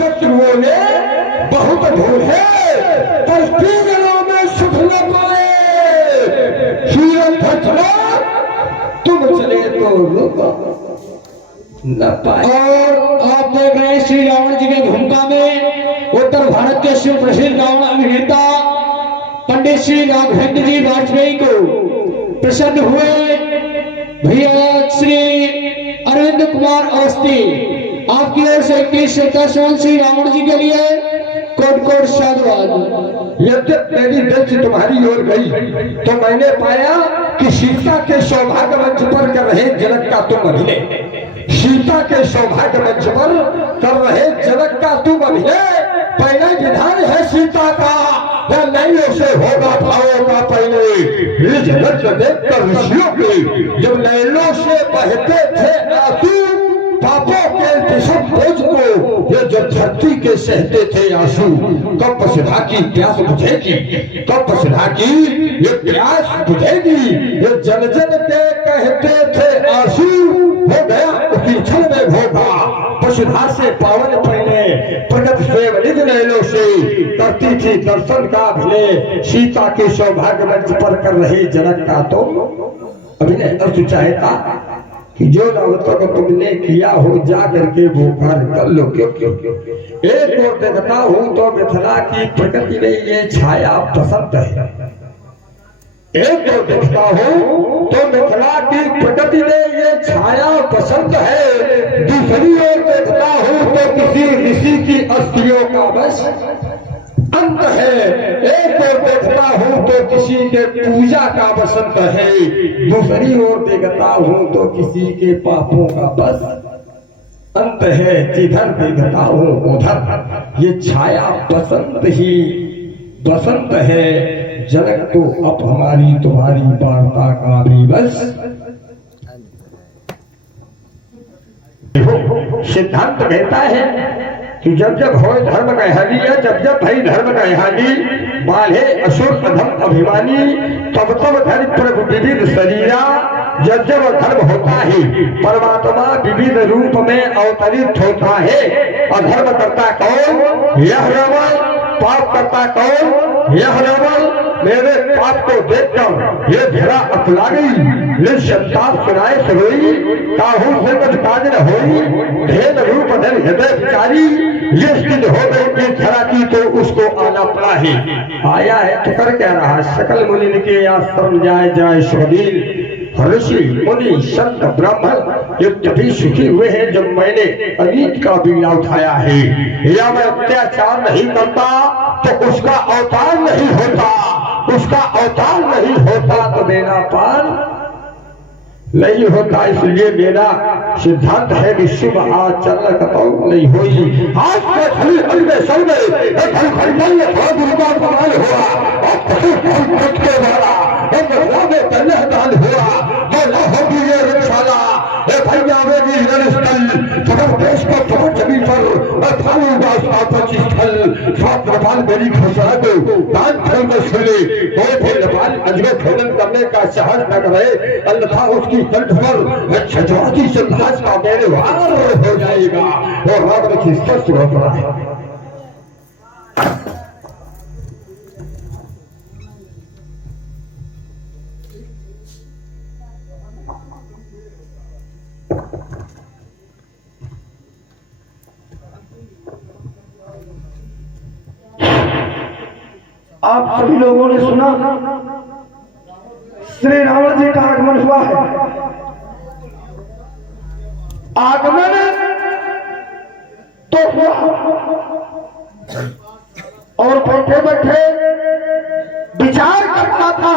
शत्रुओं ने बहुत ढूंढे पर तीनों में सुख न पाए। तुम चले तो रुको न पाए। और आप देख रहे हैं श्री रावण जी के भूमिका में उत्तर भारत के सुप्रसिद्ध रावण अभिनेता पंडित श्री राघवेंद्र जी वाजपेयी को प्रसन्न हुए भैया श्री अरविंद कुमार अवस्थी आपकी ओर से 21 श्रद्धासुमन श्री रावण जी के लिए कोट कोट साधुवाद। यद्यप मेरी दृष्टि तुम्हारी ओर गई तो मैंने पाया कि सीता के सौभाग्य मंच पर कर रहे जनक का तुम अभिनय, सीता के सौभाग्य मंच पर कर रहे जनक का तुम अभिनय पहले विधान है सीता का या नहीं उसे होगा भावों का पहले। ये जनक देखकर ऋषियों के जब नैनों से बहते थे आंसू पापों के दिशा बोझ को ये जब धरती के सहते थे आंसू। कब पसरा की प्यास बुझेगी, कब पसरा की ये प्यास बुझेगी। ये जन जन के कहते थे आंसू हो गया उसी क्षण में भोगा। पशुधा से पावन पहले प्रगट से निज नैनों से करती थी दर्शन का अभिनय सीता के सौभाग्य मंच पर कर रहे जनक का तो अभिनय। अर्थ चाहता कि जो नवतों को तुमने किया हो जा करके वो कार्य कर लो। क्यों क्यों क्यों एक और देखता हूँ तो मिथिला की प्रकृति में ये छाया पसंद है। एक और देखता हूँ तो मिथिला की प्रकृति में ये छाया पसंद है। दूसरी ओर देखता हूँ तो किसी ऋषि की अस्थियों का बस अंत है। एक ओर देखता हूँ तो किसी के पूजा का बसंत है, दूसरी ओर देखता हूँ तो किसी के पापों का बस अंत है। जिधर देखता हूँ उधर ये छाया बसंत ही बसंत है। जनक तो अब हमारी तुम्हारी वार्ता का भी बस सिद्धांत कहता है कि जब जब हो धर्म कहानी है, जब जब भई धर्म कहानी बाढ़े असुर अधम अभिमानी तब तब धर्म प्रभु विविध शरीरा। जब जब धर्म होता है परमात्मा विविध रूप में अवतरित होता है। अधर्म करता कौन? यह रावण। पाप करता कौन? यह रावण। मेरे पाप को देखकर ये धरा अकला गई, निसंताप सुनाए सरोई, काहू से कुछ काज न होई, भेद रूप धन हृदय विचारी। ये स्थिति हो गई कि धरा की तो उसको आना पड़ा है। आया है तो कर क्या रहा, सकल मुनि के आश्रम जाए जाए स्वदीन। ऋषि मुनि संत ब्राह्मण ये तभी सुखी हुए हैं जब मैंने अनीत का बीड़ा उठाया है। या मैं अत्याचार नहीं करता तो उसका अवतार नहीं होता, उसका अवतार नहीं होता तो मेरा पार नहीं होता। इसलिए मेरा सिद्धांत है कि शुभ आचरण कतौ नहीं होई। आज के खली हल में सब में थोड़ा गुरुका कमाल हुआ और पशु के द्वारा कन्यादान हुआ तो होगी ये रक्षाला भैया मेरी रणस्थल सदर देश को प्रमुख जमी पर फालूगा स्थापन स्थल सात नेपाल मेरी घोषणा को दान फल में सुने और फिर नेपाल अजगर खनन करने का साहस न करे अन्यथा उसकी कंठ पर छजवाती संघास का मेरे वार हो जाएगा। और राम की स्पष्ट घोषणा है। आप सभी लोगों ने सुना श्री रावण जी का आगमन हुआ है। आगमन तो हुआ और बैठे बैठे विचार करता था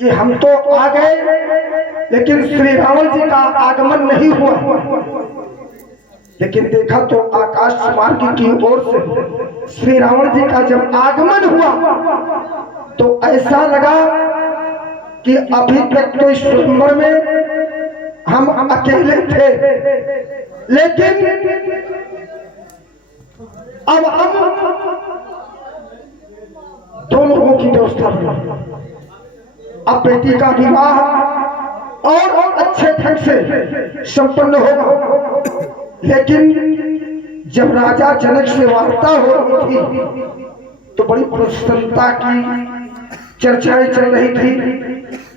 कि हम तो आ गए लेकिन श्री रावण जी का आगमन नहीं हुआ। लेकिन देखा तो आकाश मार्ग की ओर से श्री रावण जी का जब आगमन हुआ तो ऐसा लगा कि अभी तक तो इस स्वयंवर में हम अकेले थे, लेकिन अब हम दो लोगों की व्यवस्था हुई। अब बेटी का विवाह और अच्छे ढंग से संपन्न होगा। लेकिन जब राजा जनक से वार्ता हो रही थी तो बड़ी प्रसन्नता की चर्चाएं चल रही थी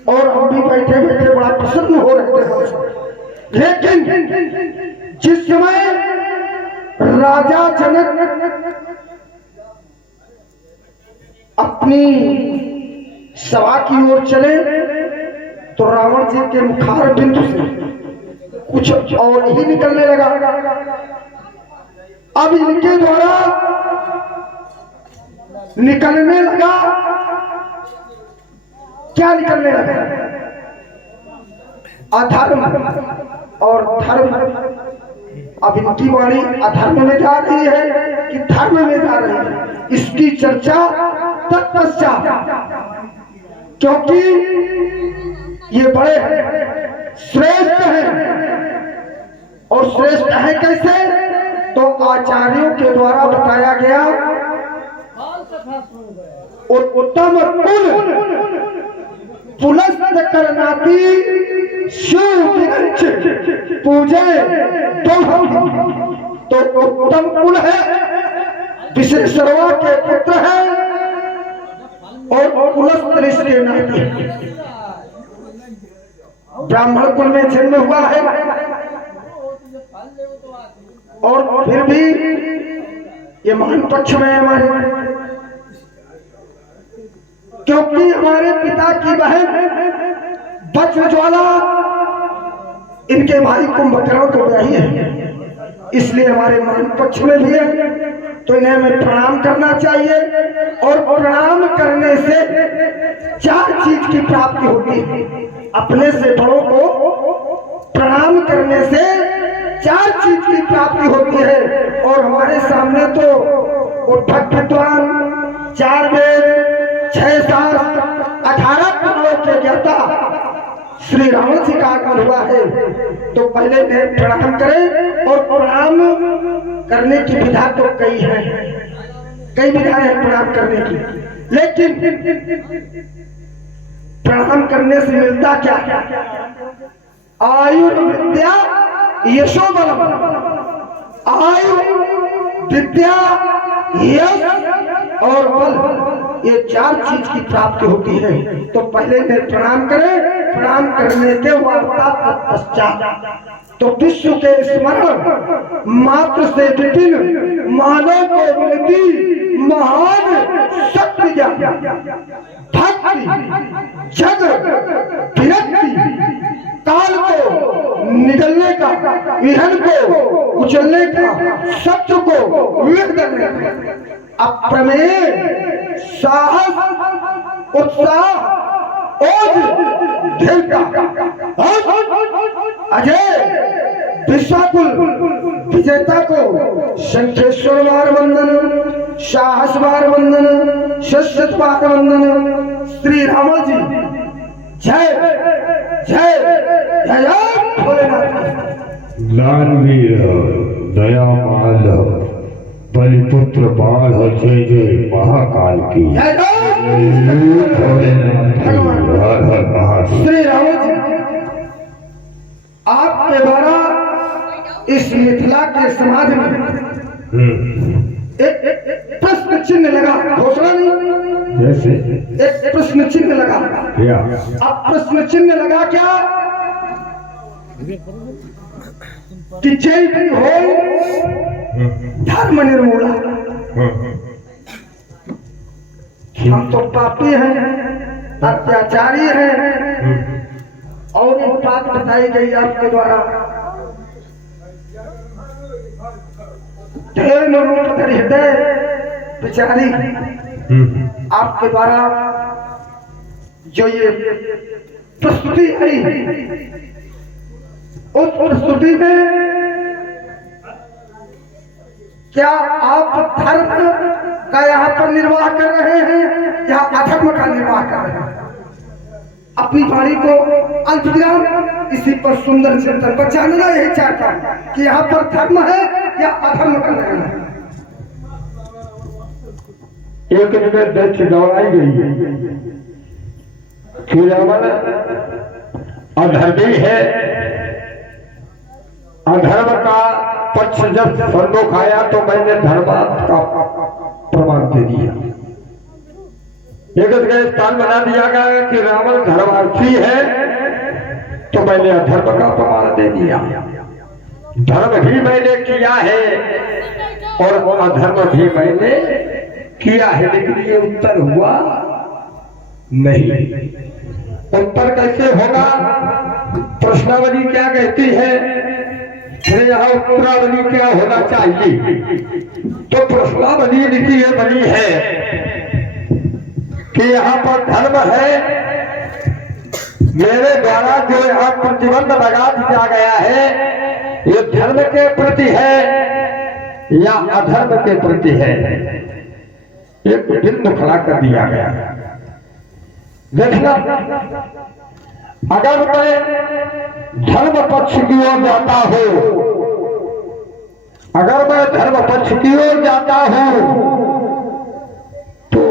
और हम भी बैठे बैठे बड़ा प्रसन्न हो रहे थे। लेकिन जिस समय राजा जनक अपनी सभा की ओर चले तो रावण जी के मुखार बिंदु से कुछ और ही निकलने लगा। अब इनके द्वारा निकलने लगा, क्या निकलने लगा? अधर्म और धर्म। अब इनकी वाणी अधर्म में जा रही है कि धर्म में जा रही है, इसकी चर्चा तत्पश्चात, क्योंकि ये बड़े श्रेष्ठ हैं। और श्रेष्ठ है कैसे? तो आचार्यों के द्वारा बताया गया उत्तम कुल पुलस्त करनाती शिव विरंच पूजे तो उत्तम कुल है, विशेषरवा के पुत्र है और पुलस्त ऋषि के नाती ब्राह्मण कुल में जन्म हुआ है। और फिर भी ये महान पक्ष में हमारे, क्योंकि हमारे पिता की बहन वज्रज्वाला इनके भाई कुंभकर्ण तो वही है, इसलिए हमारे महान पक्ष में भी है। तो इन्हें हमें प्रणाम करना चाहिए और प्रणाम करने से 4 चीज की प्राप्ति होती है। अपने से बड़ों को प्रणाम करने से 4 चीज की प्राप्ति होती है। और हमारे सामने तो उद्धव विद्वान 4 वेद 6 शास्त्र 18 पुराणों के ज्ञाता श्री रावण जी का आगमन हुआ है। तो पहले इन्हें प्रणाम करें। और प्रणाम करने की विधा तो कई है, कई विधाएं हैं प्रणाम करने की, लेकिन प्रणाम करने से मिलता क्या? आयु विद्या यशो बलम। आयु विद्या यश और बल, ये 4 चीज की प्राप्ति होती है। तो पहले इन्हें प्रणाम करें। प्रणाम करने के वार्ता तत्पश्चात तो विश्व के स्मरण मात्र से विपिन मानव को मिलती महान शक्ति ज्ञान भक्ति जग विरक्ति काल को निगलने का, विहन को उछलने का, सत्य को विवेक करने का, अप्रमेय साहस उत्साह ओज धीरता अजय विश्वाकुल विजेता को शंखेश्वर बार वंदन, साहस बार वंदन, शस्यत बार वंदन। श्री राम जी जय जय जय भोलेनाथ। दानवीर दयामाल बलिपुत्र बाल जय जय महाकाल की जय श्री राम जी आपके द्वारा इस मिथिला के समाज में एक प्रश्न चिन्ह लगा, घोषणा नहीं, जैसे एक प्रश्न चिन्ह लगा। अब प्रश्न चिन्ह लगा क्या कि जय भी हो धर्म निर्मूला। हम तो पापी हैं, अत्याचारी हैं। और एक बात बताई गई आपके द्वारा, ढेर रूप हृदय बिचारी आपके द्वारा जो ये प्रस्तुति आई, उस प्रस्तुति में क्या आप धर्म का यहाँ पर निर्वाह कर रहे हैं या अधर्म का निर्वाह कर रहे हैं? अपनी वाणी को अल्प विराम इसी पर सुंदर चिंतन पर जानना यही चाहता कि यहाँ पर धर्म है या अधर्म का निर्णय है। एक जगह दक्ष दौड़ाई गई है कि रावण अधर्मी है, अधर्म का पक्ष जब सम्मुख आया तो मैंने धर्मार्थ का प्रमाण दे दिया। एक जगह स्थान बना दिया गया कि रावण धर्मार्थी है, तो मैंने अधर्म का प्रमाण दे दिया। धर्म भी मैंने किया है और अधर्म भी मैंने किया है, लेकिन ये उत्तर हुआ नहीं। उत्तर कैसे होगा? प्रश्नावली क्या कहती है, फिर यहाँ उत्तरावली क्या होना चाहिए? तो प्रश्नावली लिखी है बनी है कि यहाँ पर धर्म है, मेरे द्वारा जो यहाँ प्रतिबंध लगा दिया गया है, ये धर्म के प्रति है या अधर्म के प्रति है? एक बिंदु खड़ा कर दिया गया। देखना, अगर मैं धर्म पक्ष की ओर जाता हूं, अगर मैं धर्म पक्ष की ओर जाता हूं तो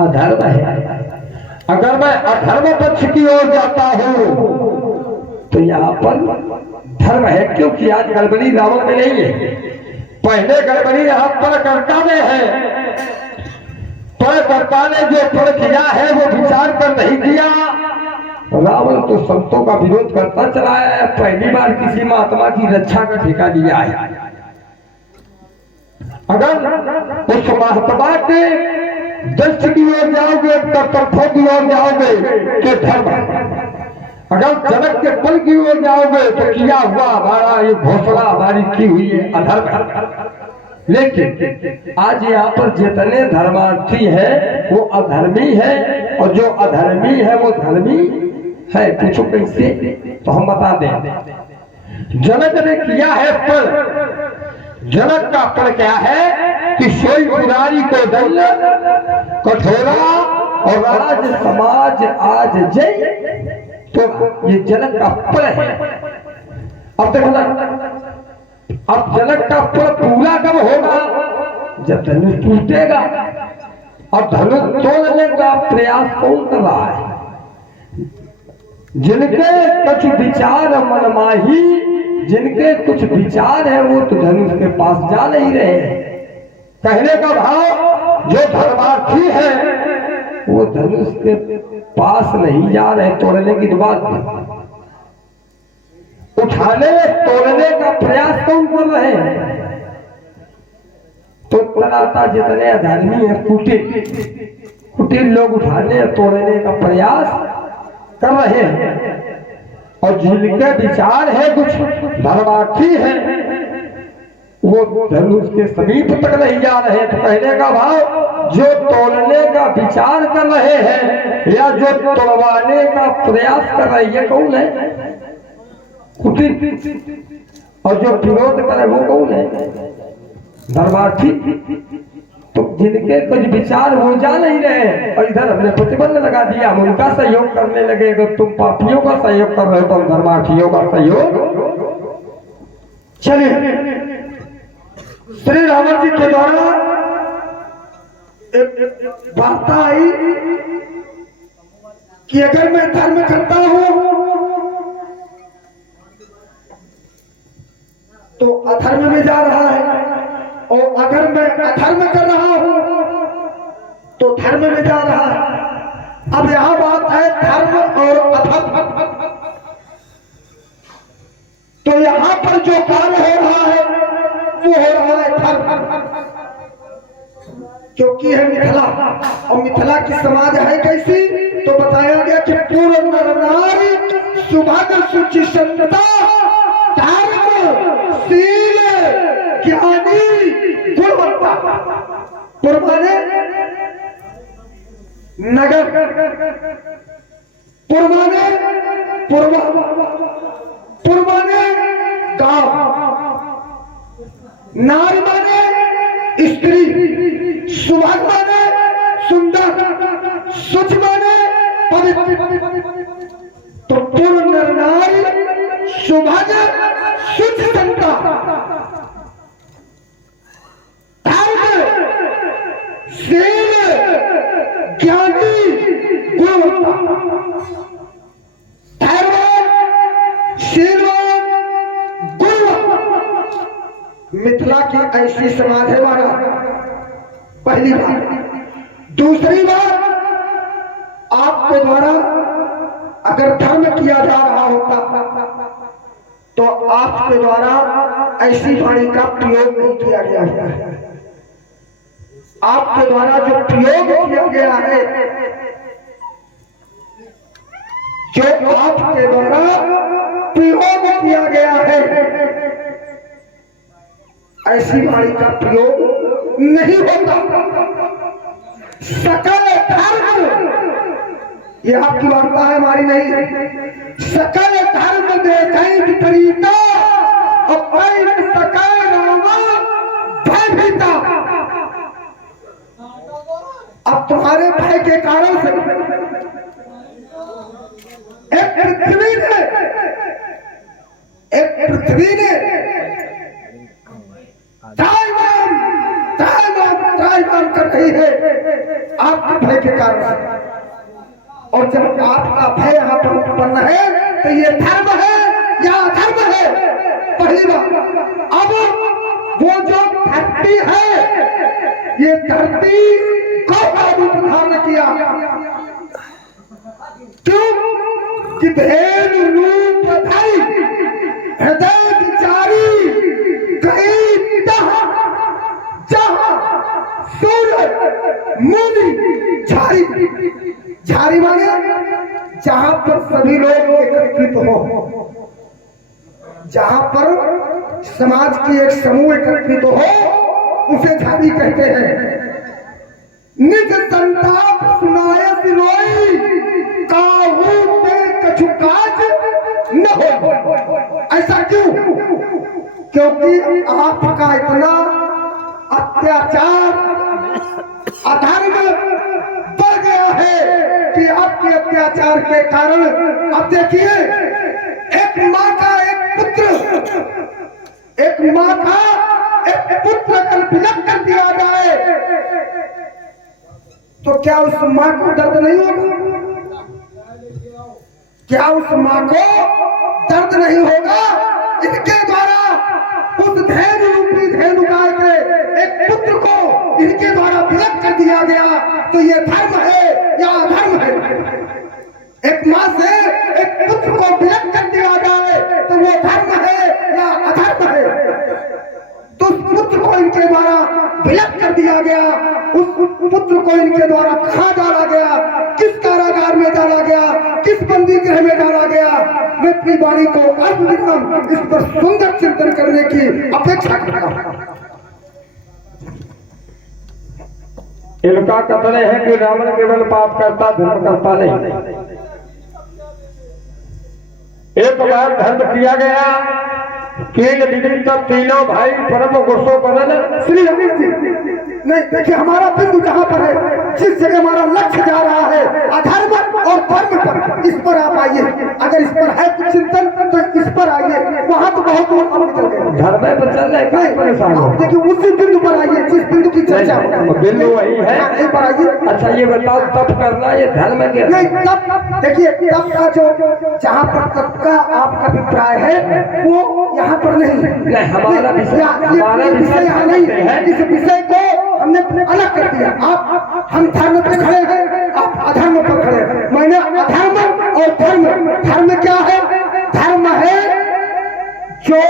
अधर्म है। अगर मैं अधर्म पक्ष की ओर जाता हूं तो यहाँ पर धर्म है, क्योंकि आज गड़बड़ी रावण में नहीं है। पहले गड़बड़ी यहाँ पलकर्ता में है। पलकर्ता ने जो पल किया है वो विचार कर नहीं किया। रावण तो संतों का विरोध करता चला है, पहली बार किसी महात्मा की रक्षा का ठेका लिया है। अगर उस महात्मा के दृष्टि की ओर जाओगे, तरफों की ओर जाओगे तो धर्म, अगर जनक के पल की ओर जाओगे तो किया हुआ हमारा ये घोषणा हमारी की हुई है अधर्म। लेकिन आज यहाँ पर जितने धर्मार्थी है वो अधर्मी है, और जो अधर्मी है वो धर्मी है। पूछो कैसे? तो हम बता दें। जनक ने किया है पल, जनक का पल क्या है कि सोई पुरारी को दंड कठोरा और राज समाज आज जय, तो ये जनक का पल है। अब देखना, अब जनक का पल पूरा कब होगा? जब धनुष टूटेगा। और धनुष तोड़ने का प्रयास कौन कर रहा है? जिनके कुछ विचार मनमाही, जिनके कुछ विचार है वो तो धनुष के पास जा नहीं रहे। कहने का भाव, जो धर्मार्थी है वो धनुष के पास नहीं जा रहे। तोड़ने की बात नहीं, उठाने तोड़ने का प्रयास कौन कर रहे हैं? तो तनाता जितने अधर्मी है, कुटिल लोग उठाने तोड़ने का प्रयास कर रहे हैं। और जिनके विचार है कुछ धर्मार्थी है वो धनुष के समीप तक नहीं जा रहे। तो कहने का भाव, जो तोड़ने का विचार कर रहे हैं या जो तोड़वाने का प्रयास कर रहे हैं, कौन है? कुटिल। और जो विरोध करे वो कौन है? धर्मार्थी। तो जिनके कुछ विचार हो जा नहीं रहे और इधर हमने प्रतिबंध लगा दिया, हम उनका सहयोग करने लगे। अगर तुम पापियों का सहयोग कर रहे हो तो हम धर्मार्थियों का सहयोग। चलिए, श्री रावण जी के द्वारा एक वार्ता आई कि अगर मैं धर्म करता हूं तो अधर्म में जा रहा है, और अगर मैं अधर्म कर रहा हूं तो धर्म में जा रहा है। अब यहां बात है धर्म और अधर्म। तो यहां पर जो कार्य हो रहा है वो हो रहा है धर्म, क्योंकि है मिथिला, और मिथिला की समाज है कैसी? तो बताया गया कि पूर्ण नर नारी सुभाग सुचि संता शील ज्ञानी गुणवत्ता। पुरमाने नगर, पुरमाने पुरमाने गांव, नारी माने स्त्री, सुभाग माने सुंदर, सुच माने पवित्र। तो पूर्ण नर नारी सुभाग सुच संता, शील ज्ञानी गुणवत्ता। धैर्यवान, शीलवान, गुणवान, मिथिला की ऐसी समाज है महाराज, पहली बात। दूसरी बात, आपके द्वारा अगर धर्म किया जा रहा होता तो आपके द्वारा ऐसी वाणी का प्रयोग नहीं किया गया है। आपके द्वारा जो प्रयोग किया गया है, जो आपके द्वारा प्रयोग किया गया है, ऐसी वाणी का प्रयोग नहीं होता। सकल धर्म, ये आपकी वार्ता है, हमारी नहीं। सकल धर्म देखें विपरीता और सकल रामा भयभीता। अब तुम्हारे भय के कारण से एक पृथ्वी ने त्रायमान कर रही है आपके भय के कारण से। और जब आपका भय यहाँ पर उत्पन्न है तो ये धर्म है या अधर्म है, पहली बात। अब वो जो धरती है, ये धरती को रूप धारण किया, क्यों कि भेद रूप धरी हृदय विचारी कहीं जहां सूर्य मुनि झारी। झारी माने जहां पर सभी लोग एकत्रित हो, जहां पर समाज की एक समूह एकत्रित हो, उसे झारी कहते हैं। निज संताप सुनाए सिरोई काहू पे कछु काज न हो। ऐसा क्यों? क्योंकि आपका इतना अत्याचार अधर्म बढ़ गया है कि आपके अत्याचार के कारण, अब देखिए, एक माँ का एक पुत्र अगर विलग कर दिया जाए तो क्या उस माँ को दर्द नहीं होगा? क्या उस माँ को दर्द नहीं होगा? इनके द्वारा उस धेनु रूपी धेनु गाय के एक पुत्र को इनके द्वारा विलग कर दिया गया, तो ये धर्म है या अधर्म है? एक माँ से एक पुत्र को विलग कर दिया जाए तो वो धर्म है या अधर्म है? तो उस पुत्र को इनके द्वारा विलग कर दिया गया, उस पुत्र को इनके द्वारा कहाँ डाला गया, किस कारागार में डाला गया, किस बंदी गृह में डाला गया? मैं अपनी वाणी को अर्थ विराम इस पर सुंदर चिंतन करने की अपेक्षा करता हूँ। इनका कथन है कि रावण केवल पाप करता, धर्म करता नहीं। एक बार धर्म किया गया, तीन दिन तक तीनों भाई परम गुस्सो बनल। श्री रवीर जी, नहीं देखिए, हमारा बिंदु जहाँ पर है, जिस जगह हमारा लक्ष्य जा रहा है अधर्म और धर्म पर, इस पर आप आइए। अगर इस पर है कुछ चिंतन तो इस पर आइए, वहाँ तो बहुत दूर हम चल गए। धर्म पर चल रहे हैं, आप देखिए उसी बिंदु पर आइए जिस बिंदु की चर्चा हो। बिंदु वही है, यहीं पर आइए। अच्छा ये बताओ, तप करना ये धर्म है? नहीं, तप देखिए, तप का जो जहाँ पर तप का आपका अभिप्राय है वो यहाँ पर नहीं। हमारा विषय यहाँ नहीं है। इस विषय को हमने अलग कर दिया। आप हम धर्म पे खड़े हैं, आप अधर्म पर खड़े हैं। मैंने अधर्म और धर्म, धर्म क्या है? धर्म है जो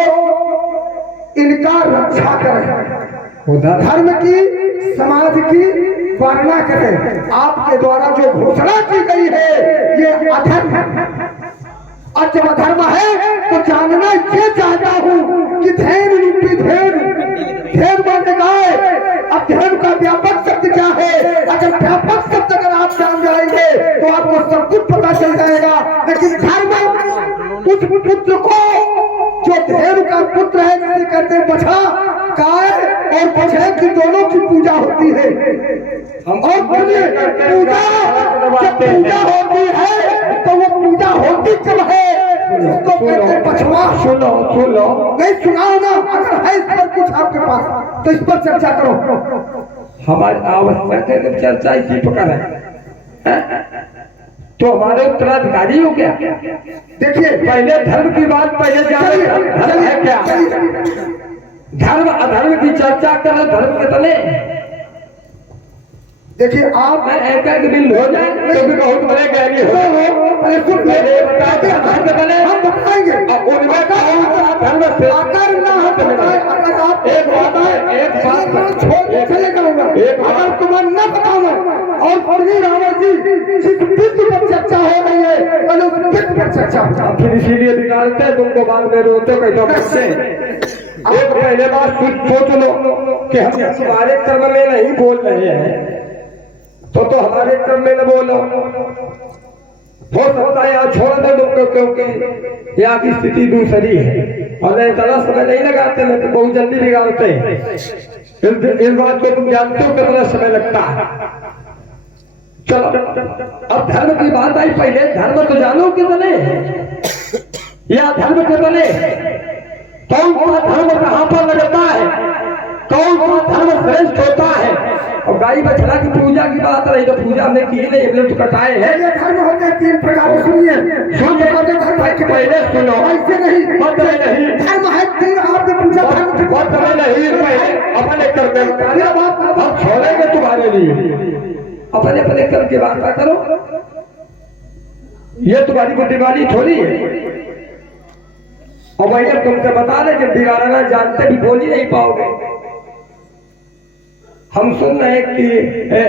इनका रक्षा करे, धर्म की समाज की वर्णना करे। आपके द्वारा जो घोषणा की गई है ये अधर्म है। और जब अधर्म है तो जानना ये चाहता हूँ कि धेनु रूपी धेनु माने गाय। अब धेनु का व्यापक शब्द क्या है? अगर व्यापक शब्द अगर आप जान जाएंगे तो आपको सब कुछ पता चल जाएगा। लेकिन धर्म उस पुत्र को जो धेनु का पुत्र है, जिसे कहते हैं बछड़ा, गाय और बछड़े की दोनों की पूजा होती है। और बोलिए, पूजा होती है तो वो पूजा होती कब है? उसको कहते हैं बछड़ा। सुनो नहीं सुनाओ ना, अगर है इस पर कुछ आपके पास तो इस पर चर्चा करो। हमारी आवश्यक है कि चर्चा इसी प्रकार है, तो हमारे उत्तराधिकारी हो गया। देखिए, पहले धर्म की बात पहले जाने, धर्म है क्या? धर्म अधर्म की चर्चा कर धर्म के तले देखिए आप एक एक दिन हो जाए तो भी बहुत बड़े ज्ञानी हो। अरे सुन मेरे बताते धर्म के तले हम बताएंगे अब उनमें धर्म से अगर ना हम बताए, अगर आप एक बात है, एक बात है, छोड़ के चले जाऊंगा अगर तुम्हें न बताऊंगा। और श्री रावण जी जिस विद्य पर चर्चा हो रही है कल उस विद्य पर चर्चा हो। फिर इसीलिए बिगाड़ते हैं तुमको, बाद में रोते कैसे बचते। एक पहले बात सोच लो कि हम हमारे कर्म में नहीं बोल रहे हैं तो हमारे कर्म में न बोलो। हो सकता है यहाँ छोड़ दो तुमको, क्योंकि यहाँ की स्थिति दूसरी है और नहीं इतना समय नहीं लगाते, मैं तो बहुत जल्दी बिगाड़ते हैं। इस बात को तुम जानते हो कितना समय लगता है। चलो अब धर्म की बात आई, पहले धर्म तो जानो कितने या धर्म कितने, कौन सा धर्म कहाँ पर लगता है, कौन सा धर्म श्रेष्ठ होता है। और गाय बछड़ा की पूजा की बात रही तो पूजा हमने की नहीं, हमने तो कटाए हैं। ये धर्म होते हैं तीन प्रकार के, सुनिए पहले सुनो, ऐसे नहीं नहीं धर्म है तीन। आपने पूछा धर्म की बात नहीं, अपने करते हम छोड़ेंगे तुम्हारे लिए, अपने अपने कर्म की बात करो। ये तुम्हारी बुद्धिमानी थोड़ी है। और वही तुमसे बता दें कि बिगाड़ना जानते भी बोल ही नहीं पाओगे। हम सुन रहे हैं कि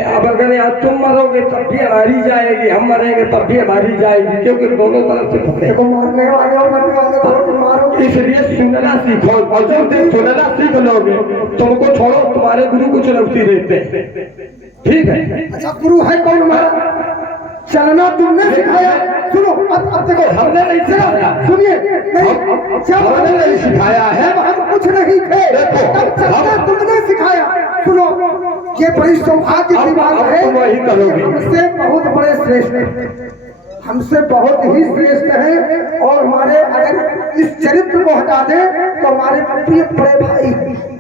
अब अगर यहाँ तुम मरोगे तब भी हमारी जाएगी, हम मरेंगे तब भी हमारी जाएगी, क्योंकि दोनों तरफ से फंसे। को मारने वाले और मरने वाले को मारोगे। इसलिए सुनना सीखो, और जब दिन सुनना सीख लोगे तुमको छोड़ो, तुम्हारे गुरु को चुनौती देते हैं, ठीक है। अच्छा गुरु है कौन हमारा? चलना तुमने सिखाया। सुनो अब देखो, हमने नहीं सिखाया, सुनिए नहीं, जब हमने नहीं सिखाया है, जब हम कुछ नहीं थे तब चलना तुमने सिखाया। सुनो ये बड़ी सौभाग्य की बात है, तुम वही करोगे। हमसे बहुत बड़े श्रेष्ठ हैं, हमसे बहुत ही श्रेष्ठ हैं। और हमारे अगर इस चरित्र को हटा दे तो हमारे प्रिय बड़े भाई हैं।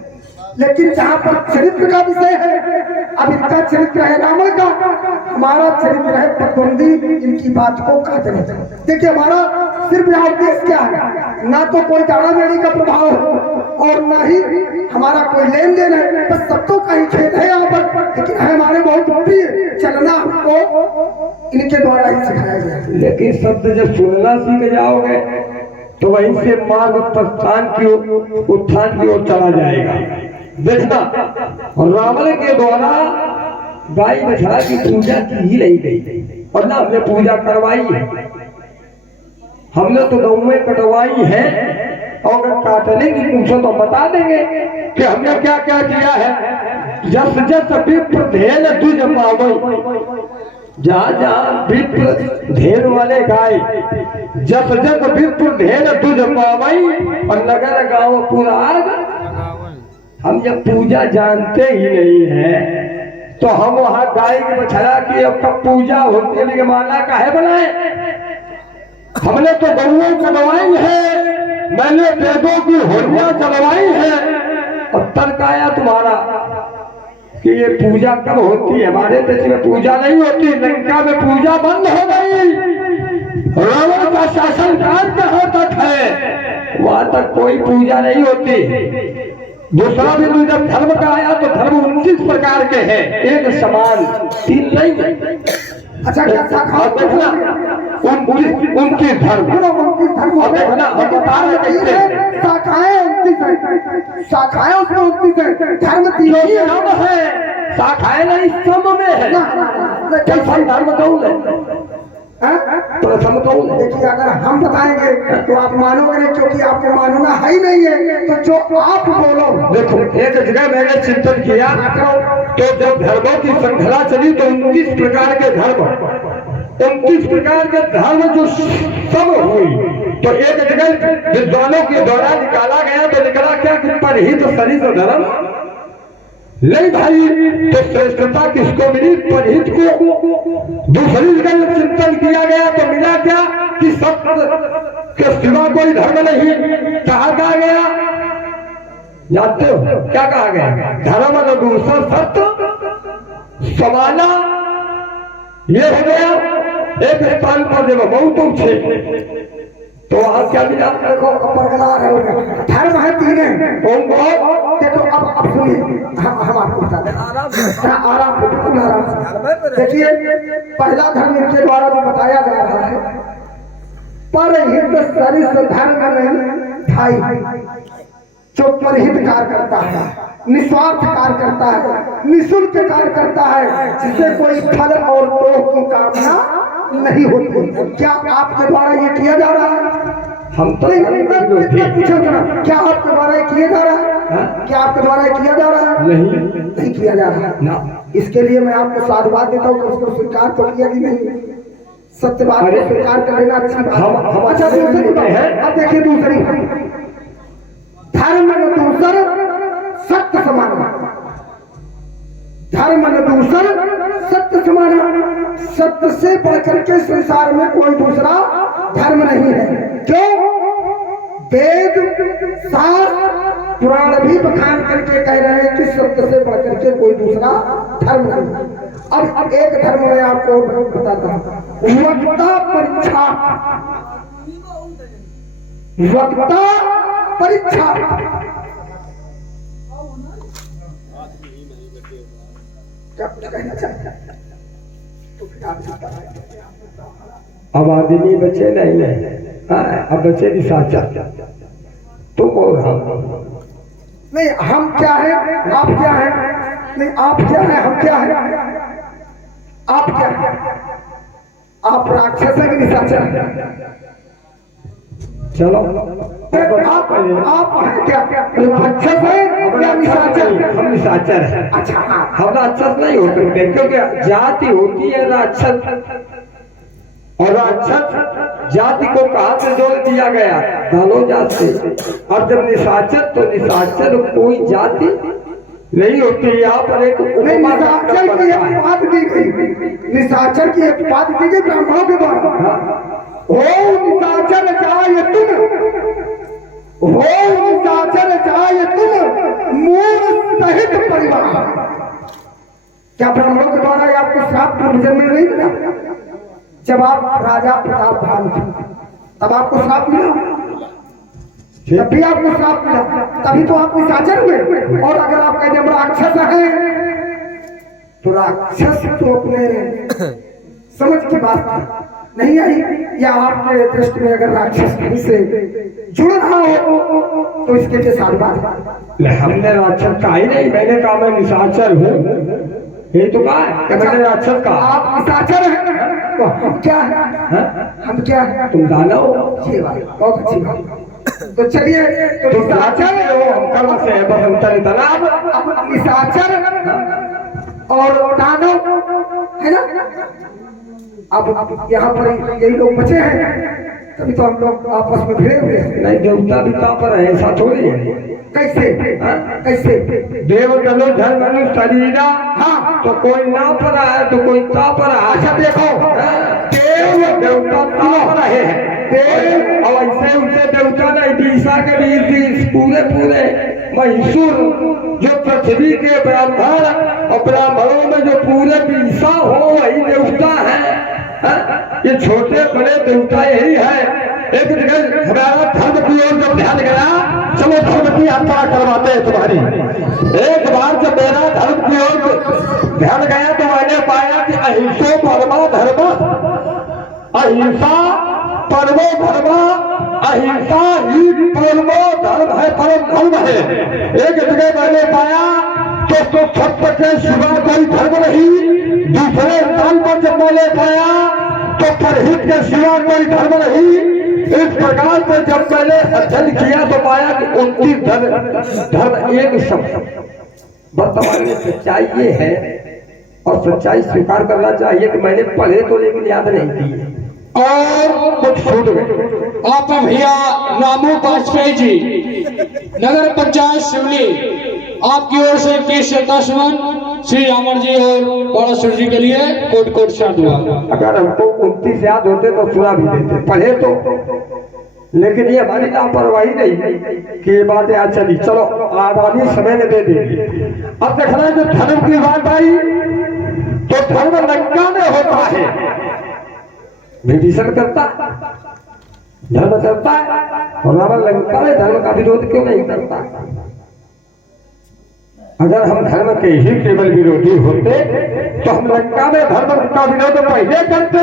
लेकिन जहाँ पर चरित्र का विषय है, अब इनका चरित्र है रावण का, हमारा चरित्र है प्रतिद्वंदी, इनकी बात को काटने। देखिए हमारा सिर्फ यहाँ उद्देश्य क्या है, ना तो कोई दाना मेड़ी का प्रभाव है और ना ही हमारा कोई लेन देन है, बस सबको का ही खेत है यहाँ पर। लेकिन है हमारे बहुत प्रिय, चलना हमको इनके द्वारा ही सिखाया गया। लेकिन शब्द जब सुनना सीख जाओगे तो वहीं से मार्ग प्रस्थान की उत्थान की ओर चला जाएगा। देखना रावण के द्वारा गाय बछड़ा की पूजा की ही नहीं गई और ना हमने पूजा करवाई है, हमने तो गौ में कटवाई है। और अगर काटने की पूछो तो बता देंगे कि हमने क्या क्या किया है। जस जस विप्र धेन तुझ पावई, जहाँ जहाँ विप्र धेन वाले गाय, जस जस विप्र धेन तुझ पावई, और नगर गाँव पुराग। हम जब पूजा जानते ही नहीं है तो हम वहां गाय की बछड़ा की अब कब पूजा होती है, लेकिन माला काहे बनाए। हमने तो गौएं चलवाई है, मैंने वेदों की होलियां चलवाई है, और तर्क आया तुम्हारा कि ये पूजा कब होती है। हमारे देश में पूजा नहीं होती, लंका में पूजा बंद हो गई। रावण का शासन काल कहाँ तक है, वहां तक कोई पूजा नहीं होती। दूसरा बिंदु जब धर्म का आया तो धर्म 29 प्रकार के हैं, एक समान, तीन नहीं। अच्छा क्या शाखा देखना 29 धर्म, देखना हम बता रहे कैसे शाखाएं 29 है, शाखाएं उसमें 29 है, धर्म तीन ही है, शाखाएं नहीं सम में है। कैसा धर्म कौन है, प्रथम कौन है। देखिए अगर हम बताएंगे तो आप मानोगे नहीं, क्योंकि आपको मानना है ही नहीं है। तो जो आप बोलो, देखो एक जगह मैंने चिंतन किया तो जब धर्मों की श्रृंखला चली तो 29 प्रकार के धर्म, 29 प्रकार के धर्म जो सब हुई तो एक जगह विद्वानों के द्वारा निकाला गया तो निकला क्या कि परहित शरीर धर्म नहीं भाई। तो श्रेष्ठता किसको मिली, परहित को। दूसरी जगह चिंतन किया गया तो मिला क्या कि सत्य के सिवा कोई धर्म नहीं। कहा गया जानते हो क्या कहा गया, धर्म अनुसार सत्य समाना। ये हो गया एक स्थान पर जब बहुत ऊंचे तो वहां क्या मिला? देखो परगना है उनका। धर्म है तीन देखो अब सुनिए हम आपको बता दें आराम से बिल्कुल आराम से देखिए। पहला धर्म इनके द्वारा जो बताया जा रहा है परहित सरिस धर्म नहीं भाई, जो परहित कार्य करता है, निस्वार्थ कार्य करता है, निःशुल्क कार्य करता है, जिससे कोई फल और दोष की कामना नहीं होती। क्या आपके द्वारा ये किया जा रहा है? हम तो पूछो जरा, क्या आपके द्वारा ये किया जा रहा है? क्या आपके द्वारा ये किया जा रहा है? नहीं किया जा रहा है ना। इसके लिए मैं आपको साधुवाद देता हूँ कि उसको स्वीकार तो किया कि नहीं। सत्य बात को स्वीकार कर लेना अच्छी बात। हम अच्छा दूसरी बात है, अब देखिए दूसरी धर्म न दूसर सत्य समाना, धर्म न दूसर सत्य समाना। सत्य से बढ़कर के संसार में कोई दूसरा धर्म नहीं है। क्यों? वेद शास्त्र पुराण भी बखान करके कह रहे हैं कि सत्य से बढ़कर के कोई दूसरा धर्म नहीं है। अब एक धर्म मैं आपको बताता हूँ, वक्ता परीक्षा। वक्ता परीक्षा क्या कहना चाहते हैं? अब आदमी बचे नहीं है। अब बचे भी साचा तुम और हम नहीं। हम क्या है, आप क्या है? नहीं, आप क्या है, हम क्या है? आप क्या है? आप राक्षस है कि निशाचर है? चलो आप है क्या? राक्षस है या निशाचर? हम निशाचर है। अच्छा हम राक्षस नहीं हो सकते, क्योंकि जाति होती है राक्षस, और राक्षस जाति को कहां से जोड़ दिया गया? दानो जात से। और जब निशाचर, तो निशाचर कोई जाति नहीं होती। यहाँ पर एक निशाचर की एक बात दी गई, निशाचर की एक बात दी गई ब्राह्मणों के द्वारा। हो निशाचर जाय तुम, हो निशाचर जाय तुम मूल सहित परिवार। क्या ब्राह्मणों के द्वारा ये आपको श्राप पूर्वजन्म में नहीं मिला? जब आप राजा प्रताप भान थे तब आपको श्राप मिला, जब भी आपको श्राप मिला तभी तो आप निशाचर हुए। और अगर आप कहते हैं राक्षस है, तो राक्षस तो अपने समझ की बात नहीं आई, या आपके दृष्टि में अगर राक्षस से जुड़ रहा हो तो इसके लिए साधुवाद। हमने राक्षस कहा ही नहीं, मैंने कहा मैं निशाचर हूँ। ये तो कहा है कि मैंने राक्षस कहा। आप निशाचर हैं तो हम क्या है? हम क्या है? तुम दानव। अच्छी बात, बहुत अच्छी बात। तो चलिए, तो निशाचर हो, हम कर्म से है, बस अंतर इतना। अब निशाचर और दानव है ना। अब यहाँ पर यही लोग बचे हैं, तभी तो हम लोग आपस में भिड़े हुए हैं। नहीं, देवता भी कहाँ पर है? ऐसा थोड़ी है। कैसे? कैसे? देव तनु धर्म अनु शरीरा। हाँ, तो कोई ना पर है तो कोई ता पर है। अच्छा देखो, देव देवता ता पर है देव, और ऐसे उनसे देवता नहीं। दिशा के भी पूरे महिषुर जो पृथ्वी के ब्राह्मण, और ब्राह्मणों में जो पूरे दिशा हो वही देवता है। ये छोटे बड़े देवता यही है। एक जगह हमारा धर्म की ओर जब ध्यान गया, चलो धर्म की यात्रा करवाते हैं तुम्हारी। एक बार जब मेरा धर्म की ओर ध्यान गया तो मैंने पाया कि अहिंसो परमो धर्म, अहिंसा परमो धर्म, अहिंसा ही परमो धर्म है, परम धर्म है। एक जगह मैंने पाया तो सत्य के सिवा कोई धर्म नहीं। दूसरे स्थान पर जब मैंने पाया तो परहित के सिवा कोई धर्म नहीं। इस प्रकार से जब मैंने अध्ययन किया तो पाया कि 29 धर्म एक शब्द। वर्तमान में सच्चाई ये है, और सच्चाई स्वीकार करना चाहिए कि मैंने पढ़े तो लेकिन याद नहीं किए और कुछ छूट गए। आप भैया रामू वाजपेयी जी, नगर पंचायत शिवली, आपकी ओर से केश दशमन श्री रामन जी और बालासुर जी के लिए कोट कोट साधुवाद। अगर हमको 29 याद होते तो पूरा भी देते, पढ़े तो। लेकिन ये हमारी लापरवाही नहीं कि ये बातें आज चली। चलो आगामी समय में दे देंगे। अब देखना जो धर्म की बात आई तो धर्म लंका में होता है, विभीषण करता, धर्म करता है और रावण लंका में धर्म का विरोध क्यों नहीं करता? अगर हम धर्म के ही केवल विरोधी होते तो हम लंका में धर्म का विरोध पहले करते।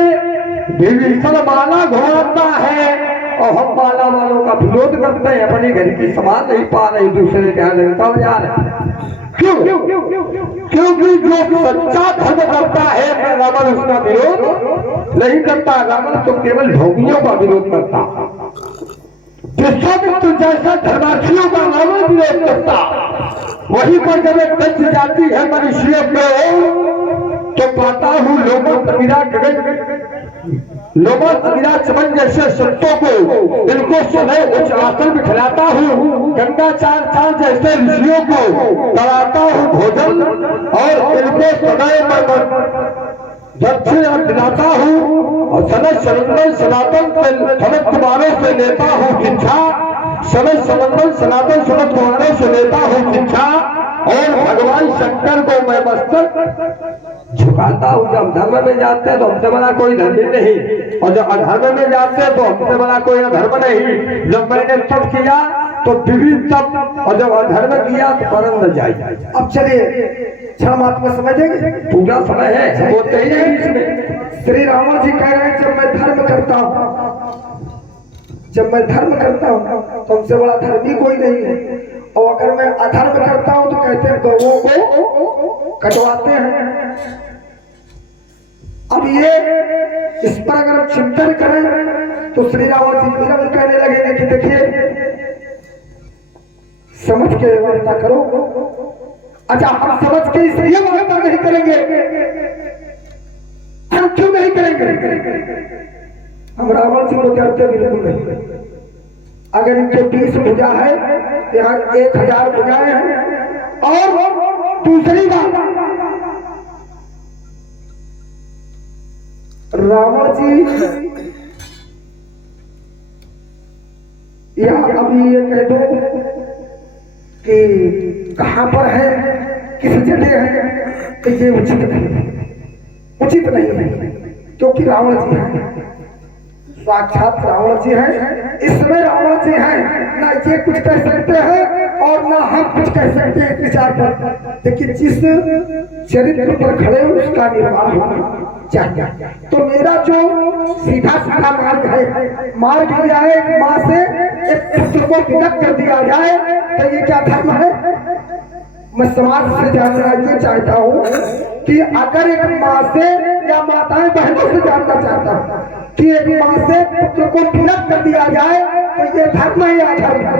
विभीषण माला घोड़ता है और हम माला वालों का विरोध करते हैं, अपने घर की समान नहीं पा रहे, दूसरे के यहाँ लंका में जा रहे। क्यों? क्योंकि जो सच्चा धर्म करता है रावण उसका विरोध नहीं करता। रावण तो केवल ढोंगियों का विरोध करता। विश्वामित्र जैसा धर्मार्थियों का रावण विरोध करता। वहीं पर जब एक दंश जाती है मनुष्यों को तो पाता हूँ लोगों अमीरा चमन जैसे संतों को इनको सदैव उच्च आसन में खिलाता हूँ। गंगाचार्य जैसे ऋषियों को कराता हूँ भोजन और इनको सदैव दक्षिणा दिलाता हूँ और सनत सनातन सनत कुमारों से लेता हूँ शिक्षा। सनत सनत कुमारों से लेता हूँ शिक्षा और भगवान शंकर को मैं मस्तक झुकाता हूँ। जब धर्म में जाते हैं तो हमसे बड़ा कोई धर्मी नहीं, और जब अधर्म में जाते हैं तो हमसे बड़ा कोई अधर्म नहीं। जब मैंने तप किया तो विविध तप, और जब अधर्म किया तो परम न जाए। अब चलिए 6 माह में समय देंगे, पूरा समय है, बोलते ही नहीं इसमें। श्री रावण जी कह रहे हैं जब मैं धर्म करता हूँ तो हमसे बड़ा धर्मी कोई नहीं है, और अगर मैं अधर्म करता हूँ तो कहते हैं गौओं को कटवाते हैं। अब ये इस पर अगर हम चिंतन करें तो श्री रावण जी भी कहने लगेंगे कि देखिए समझ के वार्ता करो। अच्छा, हम समझ के इसलिए वार्ता नहीं करेंगे, हम क्यों नहीं करेंगे? हम रावण जी को डरते बिल्कुल नहीं। अगर इनके 20 भुजा है, यहाँ 1000 भुजाएं हैं। और दूसरी बात, रावण जी या अभी ये कह दो कि कहां पर है, किस जगह है, तो ये उचित नहीं है, क्योंकि रावण जी है, साक्षात रावण जी हैं। इसमें रावण जी हैं, ना ये कुछ कह सकते हैं और ना हम कुछ कह सकते हैं विचार पर। लेकिन जिस चरित्र पर खड़े हो उसका निर्माण होना चाहिए। तो मेरा जो सीधा मार्ग है, मार्ग यह है एक माँ से एक पुत्र को विलग कर दिया जाए, तो ये क्या धर्म है? मैं समाज से जानना ये चाहता हूँ कि अगर एक माँ से या माताएं बहनों से जानना चाहता हूँ कि एक माँ से पुत्र को विलग कर दिया जाए तो ये धर्म है या अधर्म है?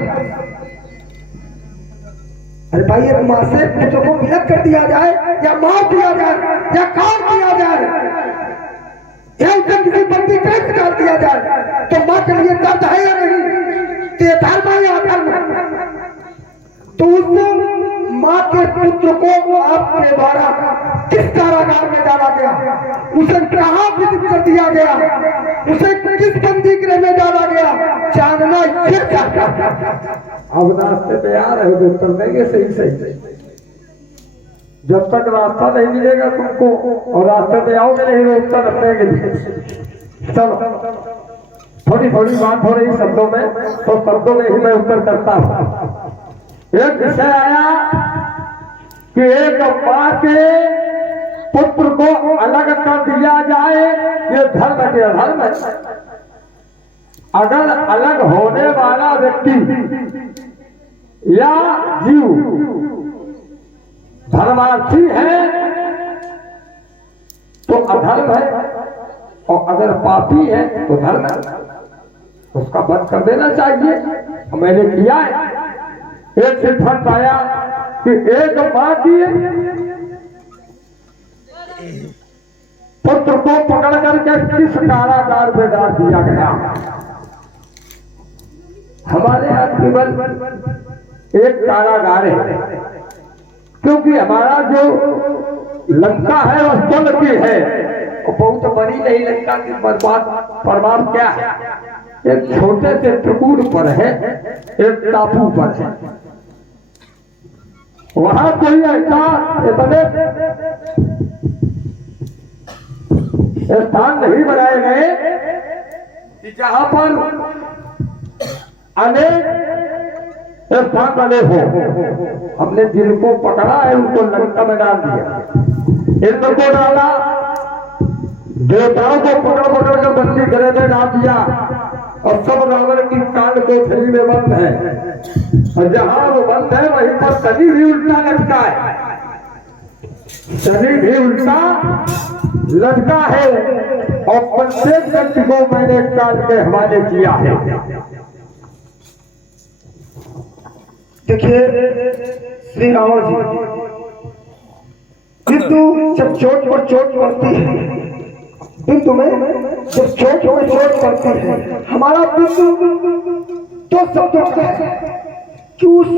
अरे भाई, एक माँ से पुत्र को विलग कर दिया जाए या मार दिया जाए या काट दिया जाए या उसे किसी बंदी कैसे काट दिया जाए तो माँ के लिए दर्द है या नहीं? तो ये धर्म है या अधर्म? तो उस माँ के पुत्र को आपके द्वारा किस कारागार में डाला गया, उसे कहाँ विदित कर दिया गया, उसे किस बंदी गृह में डाला गया, जानना ये चाहता। अब रास्ते पे आ रहे हो उत्तर देंगे सही। जब तक रास्ता नहीं मिलेगा तुमको और रास्ते पे आओगे नहीं तो उत्तर देंगे। चलो, थोड़ी बात हो रही शब्दों में, तो शब्दों में ही मैं उत्तर करता हूँ। एक विषय आया कि एक माँ के पुत्र को अलग कर दिया जाए, ये धर्म के अधर्म है। अगर अलग होने वाला व्यक्ति या जीव धर्मार्थी है तो अधर्म है, और अगर पापी है तो धर्म है, उसका वध कर देना चाहिए। मैंने किया है। एक सिद्धांत आया कि एक माँ की पुत्र को पकड़ करके किस कारागार में डाल दिया गया। हमारे यहाँ केवल एक कारागार है, क्योंकि हमारा जो लंका है वह जल की है और बहुत बड़ी नहीं। लंका की बर्बाद क्या है, एक छोटे से टुकड़ पर है, एक टापू पर है। वहां कोई ऐसा इतने स्थान नहीं बनाए गए कि जहां पर अनेक स्थान बने हो, हमने जिनको पकड़ा है उनको लंका में डाल दिया, इंद्र को डाला, देवताओं को पकड़ पकड़ कर बंदी गृह में डाल दिया, और सब रावण की कान कोठरी में बंद है, और जहां वो बंद है वहीं पर शनि भी उल्टा लटका है, शनि भी उल्टा लटका है, और प्रत्येक व्यक्ति को मैंने काल के हवाले किया है। देखिए श्री रावण जी, बिंदु जब चोट पर चोट पड़ती है, बिंदु में जब चोट पर चोट पड़ती है, हमारा बिंदु तो शब्दों का है कि उस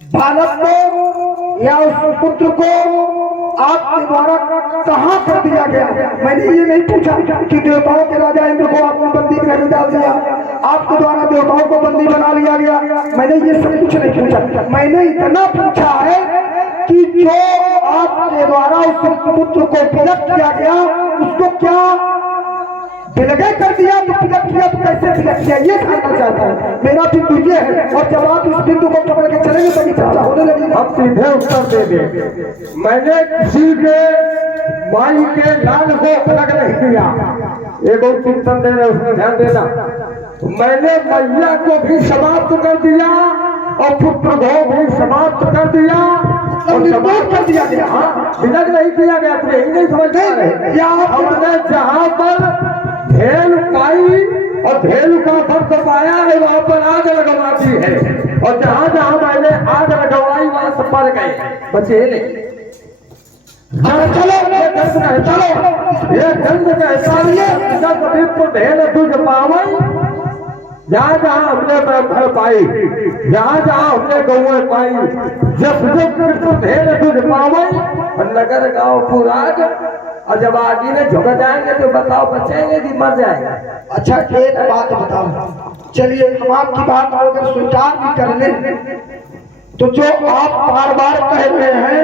बालक को या उस पुत्र को आपके द्वारा कहां कर दिया गया। मैंने ये नहीं पूछा कि देवताओं के राजा इंद्र को आपने बंदी गृह में डाल दिया, आपके द्वारा देवताओं को बंदी बना लिया गया, मैंने ये सब कुछ नहीं पूछा। मैंने इतना पूछा है कि जो आपके द्वारा उस पुत्र को विलग किया गया उसको क्या विलगे कर दिया, तो विलग किया तो कैसे विलग किया, ये जानना चाहता हूँ। मेरा बिंदु ये है, और जब आप इस बिंदु को पकड़ के चलेंगे तभी चर्चा होने लगेगी। अब सीधे उत्तर दे दे, मैंने किसी के माई के लाल को अलग नहीं किया, एक और चिंतन दे रहे उसमें ध्यान देना, मैंने मैया को भी समाप्त कर दिया और पुत्र को भी समाप्त कर दिया और निर्मूल कर दिया गया। हाँ, विलग नहीं किया गया, तुम्हें यही नहीं समझ रहे क्या? हमने जहां पर भेल पाई और भेल का फर्क पाया है वहां पर आग लगवा दी है, और जहां जहां मैंने आग लगवाई वहां से पड़ गए बचे नहीं। चलो ये दर्द कहता लो, ये दर्द कहता है जब विप्र भेल तुझ पावई, जहां जहां हमने घर पाई, जहां जहां हमने गौएं पाई, जब जब विप्र भेल तुझ पावई, और नगर गांव पुराज, और जब आगे में झुक जाएंगे तो बताओ बचेंगे कि मर जाएंगे। अच्छा एक बात बताओ, चलिए हम आपकी बात अगर स्वीकार भी कर लें तो जो आप बार बार कह रहे हैं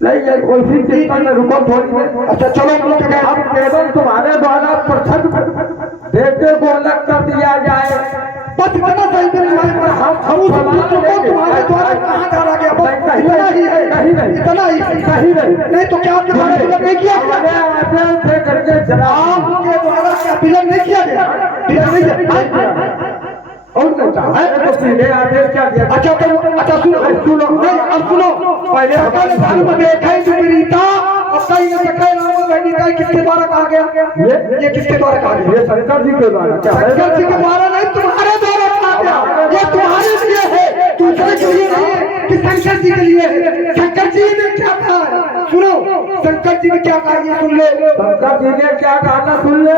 नहीं, कोई चिंता में रुको थोड़ी। अच्छा चलो अब केवल तुम्हारे द्वारा प्रथम बेटे को अलग कर दिया जाए, बस इतना सही हम उस पुत्र को तुम्हारे द्वारा कहाँ डाला गया, बस इतना ही है, कहीं नहीं, इतना ही कहीं नहीं, नहीं तो क्या आपके द्वारा विलग नहीं किया से करके आपके द्वारा क्या विलग नहीं किया गया, विलग नहीं किया और है तो सीधे आदेश क्या दिया। अच्छा सुनो सुनो नहीं अब सुनो, पहले सकल धर्म देखे विपरीता, अब कहीं न कहीं रावण वैदिका किसके द्वारा कहा गया, ये किसके द्वारा कहा गया, ये शंकर जी के द्वारा, शंकर जी के द्वारा नहीं तुम्हारे द्वारा कहा गया, ये तुम्हारे लिए है, दूसरे के लिए नहीं है कि शंकर जी के लिए है। शंकर जी ने क्या कहा, सुनो शंकर जी ने क्या कहा ये सुन लो, शंकर जी ने क्या कहा सुन ले,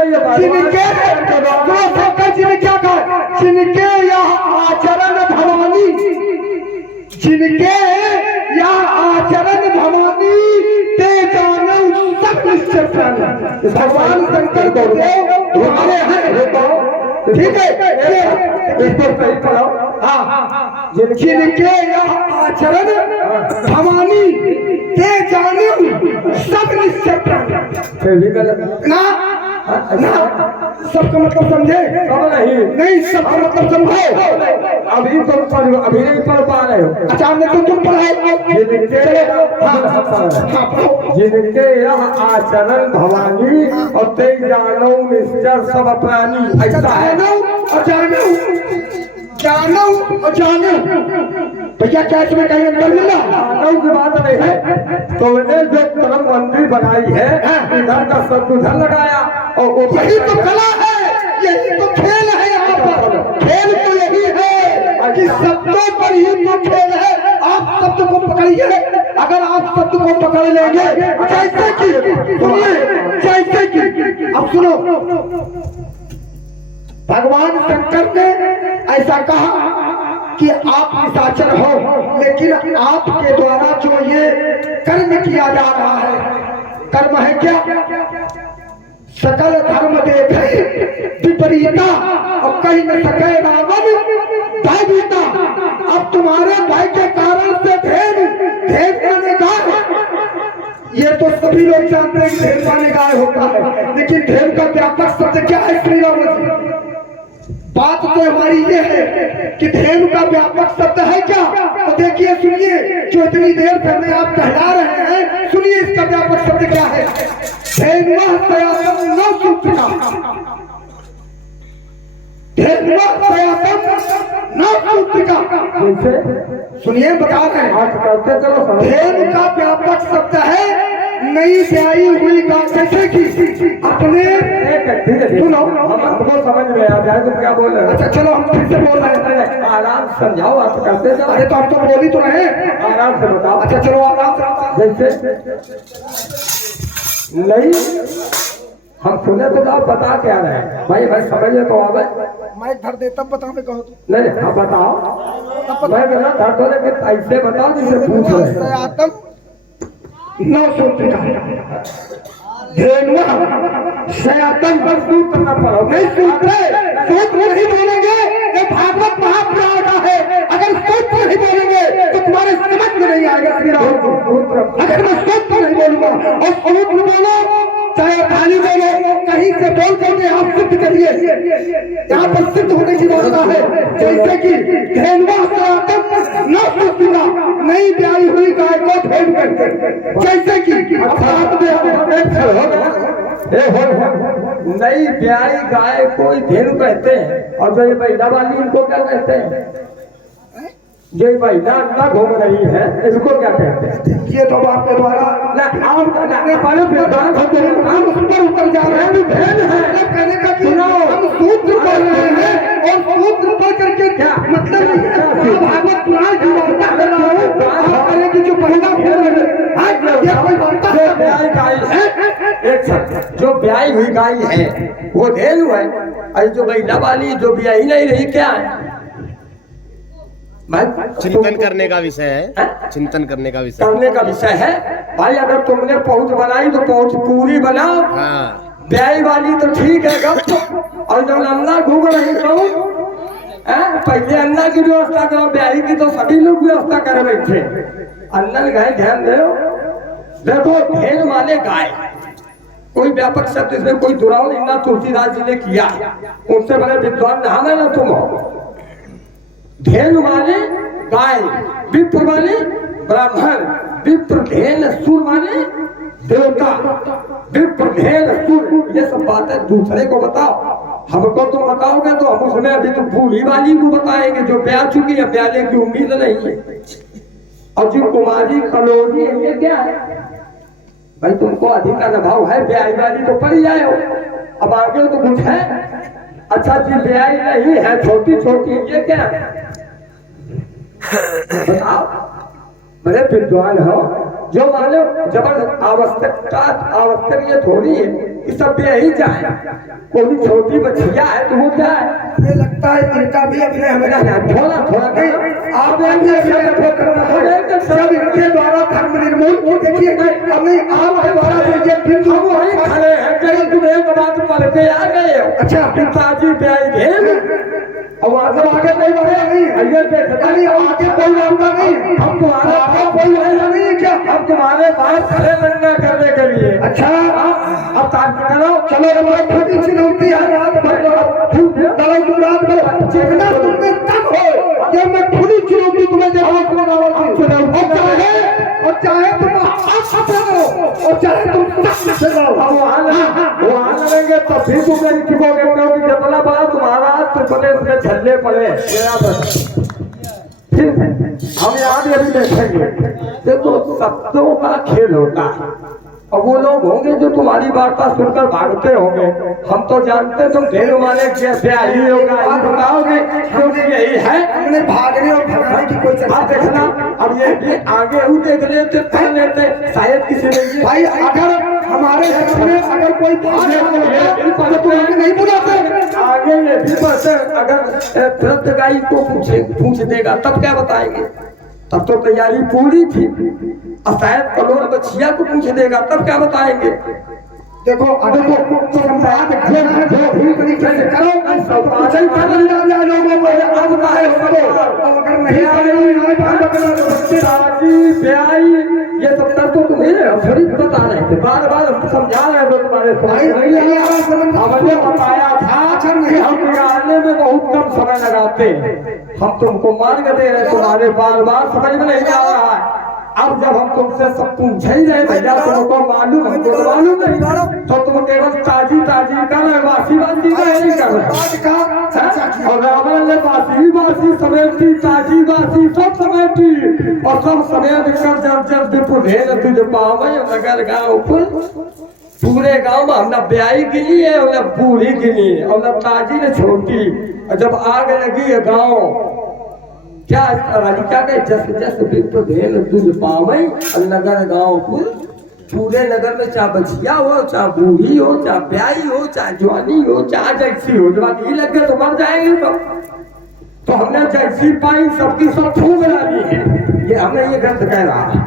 शंकर जी ने क्या कहा, जिनके यहाँ आचरण भवानी, जिनके यहाँ आचरण भवानी ते जाने सब निश्चय प्राणी, भगवान शंकर को तुम्हारे हैं, ठीक है इसको सही कराओ। हाँ, जिनके यहाँ आचरण भवानी ते जाने सब निश्चय प्राणी ना ना, सबका मतलब समझे, सब नहीं सबका मतलब समझो, अभी तुम पढ़ो, अभी नहीं पढ़ पा रहे हो। अच्छा हमने तो तुम पढ़ाए, जिनके यह आचरण भवानी और ते जानो निश्चर सब प्राणी, ऐसा है जानो और जानो, जानो और जानो, भैया क्या इसमें कहीं अंतर मिला, मानव की बात नहीं है। तो मैंने जो कर्म मंदिर बनाई है, इधर का संतुलन लगाया, और यही तो कला है, यही तो खेल है, यहाँ पर खेल तो यही है कि शब्दों पर ही तो खेल है। आप शब्द को पकड़िए, अगर आप शब्द को पकड़ लेंगे जैसे कि सुनिए, जैसे कि अब सुनो, भगवान शंकर ने ऐसा कहा कि आप निशाचर हो, लेकिन आपके द्वारा जो ये कर्म किया जा रहा है, कर्म है क्या, सकल धर्म देखे विपरीता, और कहीं न सके रावण भयभीता। अब तुम्हारे भय के कारण से भेद ने गाय, ये तो सभी लोग जानते हैं कि भेद माने गाय होता है, लेकिन भेद का व्यापक शब्द क्या है श्री राम जी, बात तो हमारी ये है कि धेनु का व्यापक शब्द है क्या? तो देखिए सुनिए, जो इतनी देर से हमें आप कहला रहे हैं, सुनिए इसका व्यापक शब्द क्या है। धेनुः सयातम न सूत्रिका, धेनुः सयातम न सूत्रिका। सुनिए बता रहे हैं, धेनु का व्यापक शब्द है नई ब्याई हुई गाय, जैसे कि अपने सुनो, हमको समझ में आ जाए तुम क्या बोल रहे हो। अच्छा चलो हम फिर से बोल रहे हैं, आराम से समझाओ, आप करते जाओ। अरे तो हम तो बोल ही तो रहे, आराम से बताओ। अच्छा चलो आराम से। जैसे नहीं, हम सुने तो आप बता क्या रहे हैं भाई, भाई समझे तो आ गए। मैं धर दे तब बताओ, मैं कहो तो नहीं हाँ बताओ, मैं बिना धर दो, लेकिन ऐसे बताओ जैसे पूछ रहे हैं। सयातम न सूत्रिका, धेनुः सयातम पर सूत्र न पढ़ो, नहीं सूत्र नहीं बोलेंगे, ये भागवत महापुराण का है। अगर सूत्र नहीं बोलेंगे तो तुम्हारे समझ में नहीं आएगा श्री राम सूत्र। अगर मैं सूत्र नहीं बोलूंगा और सूत्र बोलो, चाहे थाली बोलो, कहीं से बोल करके आप सिद्ध करिए, यहाँ पर सिद्ध होने की व्यवस्था है। जैसे कि धेनुः सयातम न सूत्रिका, नई ब्याई हुई गाय को धेनु कहते हैं। जैसे कि नई ब्याई गाय को धेनु कहते हैं, और जो ये महिला वाली इनको क्या कहते हैं? जो महिला अंडा घूम रही है इसको क्या कहते हैं? ये तो आपके द्वारा हम उस पर उतर जा रहे हैं। कहने का कि हम सूत्र पढ़ रहे हैं और सूत्र पढ़ करके क्या मतलब भागवत पुराण की वार्ता करें कि जो पहला जो ब्याई हुई गाय है वो धेनु है, और जो महिला वाली जो ब्याई नहीं रही क्या है? चिंतन करने का विषय है, चिंतन करने का विषय करने का विषय है भाई। अगर तुमने पहुंच बनाई तो पहुंच पूरी बनाओ। हाँ। ब्याई वाली तो ठीक है गप, और जब अन्ना घूम रही तो पहले अन्ना की व्यवस्था करो, ब्याई की तो सभी लोग व्यवस्था कर बैठे। अन्ना गाय ध्यान दो, देखो धेनु माने गाय, कोई व्यापक शब्द इसमें कोई दुराव नहीं ना तुलसीदास जी ने किया, उनसे बड़े विद्वान ना हमें ना तुम हो। धेनु माने गाय, विप्र माने ब्राह्मण, विप्र धेन सुर माने देवता, विप्र धेन सुर, ये सब बातें दूसरे को बताओ। हमको तुम बताओगे तो हम उसमें अभी तो बूढ़ी वाली को बताएंगे जो ब्याह चुकी है, ब्याने की उम्मीद नहीं है। और जो कुमारी कलोनी है ये क्या है भाई? तुमको अधिक अनुभव है, ब्याही वाली तो पड़ी जाए हो, अब आगे तो कुछ है। अच्छा जी ब्याही नहीं है, छोटी छोटी, ये क्या है बताओ? बड़े विद्वान हो, जो मानो जबरदस्त आवश्यक ये थोड़ी है कि सब ब्याही जाए। कोई छोटी बच्चिया है तो वो क्या है? मुझे लगता है इनका भी अपने हमें थोड़ा थोड़ा नहीं, आप सब इनके द्वारा धर्म निर्मूल। देखिए हमें आपके द्वारा ये बिंदु खड़े हैं, कहीं तुम एक बात पढ़ के आ गए हो। अच्छा पिताजी ब्याही धेनु, अब आगे कोई बढ़े नहीं, अरे आगे कोई आता नहीं, हम तुम्हारे कोई आया नहीं है क्या? हम तुम्हारे पास खड़े बनना करने के लिए। अच्छा अब तारीफ करो, चलो हमारी छोटी चुनौती है, रात भर दवाई तुम रात भर चेतना तुमने तब हो जब मैं खुली चुनौती तुम्हें दे और चाहे तुम और चाहे तुम वहाँ लड़ेंगे तब भी तुम नहीं चुकोगे, क्योंकि जितना बड़ा तुम्हारा प्रदेश में झल्ले पड़े हम याद अभी देखेंगे। देखो शब्दों का खेल होता है, और वो लोग होंगे जो तुम्हारी वार्ता सुनकर भागते होंगे। हम तो जानते तुम धेनु माने ब्याही होगा, बताओगे क्योंकि यही है। हमने भागने और भगाने की कोई चर्चा आप देखना, अब ये आगे वो देख लेते पढ़ लेते, शायद किसी ने भाई अगर हमारे में अगर कोई भाग तो नहीं बुलाते, आगे ये भी पढ़ते। अगर वृद्ध गाय को पूछ देगा तब क्या बताएंगे? तब तो तैयारी पूरी थी। और शायद कलोर बछिया को पूछ देगा तब क्या बताएंगे? देखो अगर तो संवाद जो भी तरीके से करो, अब काहे हो अगर नहीं ब्याई ये सब तो तुम्हें थोड़ी बता रहे थे, बार बार समझा रहे थे तुम्हारे तुम्हारे भाई नहीं आ रहा समझ हमने बताया था कि हम बिगाड़ने में बहुत कम समय लगाते हैं। हम तुमको मार्ग दे रहे, तुम्हारे बार बार समझ में नहीं आ रहा है। अब जब हम तुमसे सब पूछ ही रहे भैया तुमको मालूम, हमको तो मालूम नहीं, तो तुम केवल ताजी ताजी कर रहे, बासी बासी का नहीं कर रहे। और रावण ने बासी समेटी, ताजी बासी सब समेटी और सब समेट कर जब विपुधेन तुझ पावे नगर गाँव पर। पूरे गांव में हमने ब्याई गिनी है और न बूढ़ी गिनी है और न ताजी ने छोटी। और जब आग लगी है गांव क्या राधिका के जस जस विपुधेन तुझ पावे नगर गांव पर। पूरे नगर में चाहे बचिया हो, चाहे बूढ़ी हो, चाहे ब्याई हो, चाहे जवानी हो, चाहे जैसी हो, जब ये लग गए तो मर जाएंगे। तो हमने जैसी पाई सबकी सब फूक डाली है। ये हमने ये ग्रंथ कह रहा है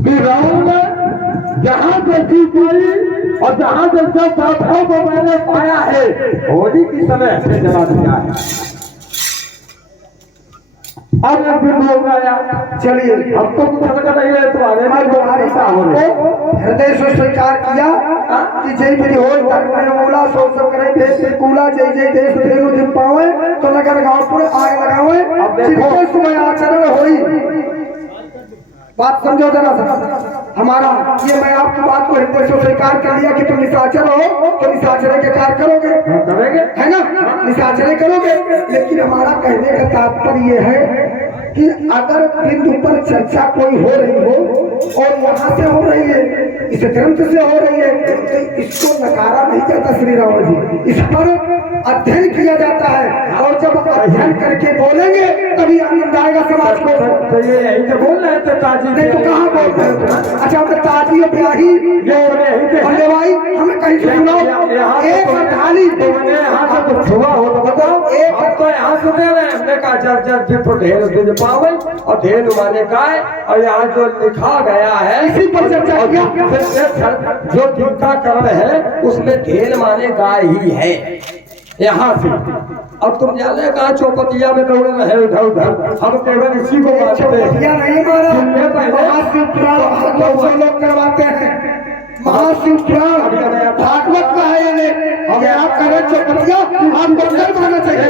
कि रावण ने जहाँ जैसी पाई और जहाँ जैसा साधों को मैंने पाया है, होली की समय हमने जमा दिया है। अब फिर लोग आया, चलिए अब तो कुछ समझ नहीं है तुम्हारे में तुम्हारी हृदय से स्वीकार किया कि जय मेरी हो बोला सो सब करे देश में कूला जय जय देश तेनु दिन पावे तो नगर गांव पर आग लगावे। अब देखो समय आचरण होई। बात समझो जरा सा हमारा, ये मैं आपकी बात को हृदय से स्वीकार कर लिया कि तुम निशाचर हो तो निशाचर के कार्य करोगे, करेंगे है ना, निशाचर करोगे। लेकिन हमारा कहने का तात्पर्य ये है कि अगर बिंदु पर चर्चा कोई हो रही हो और यहाँ से हो रही है, इस ग्रंथ से हो रही है, तो इसको नकारा नहीं जाता श्री रावण जी। इस पर अध्ययन किया जाता है और जब अध्ययन करके बोलेंगे तभी आनंद आएगा समाज को। तो ये यही से बोल रहे थे ताजी, नहीं तो कहाँ बोलते हैं? अच्छा हमने ताजी और ब्याही अरे भाई हमें कहीं से सुनाओ एक ढाली तुमने यहाँ से कुछ छुआ हो तो बताओ। एक तो यहाँ से दे रहे, हमने कहा जब जब जिप ढेर तुझ पावे और ढेर माने गाय, और यहाँ जो लिखा गया है इसी पर चर्चा किया। जो टीकाकरण है उसमें ढेर माने गाय ही है यहाँ से। अब तुम जाने कहा चौपतिया में दौड़ रहे उधर उधर, हम केवल इसी को मानते हैं। नहीं मारा सुनने पहले महाशिवपुराण लोग करवाते हैं, महाशिवपुराण भागवत का है ये। अब आप करें चौपतिया आप बंदर मानना चाहिए।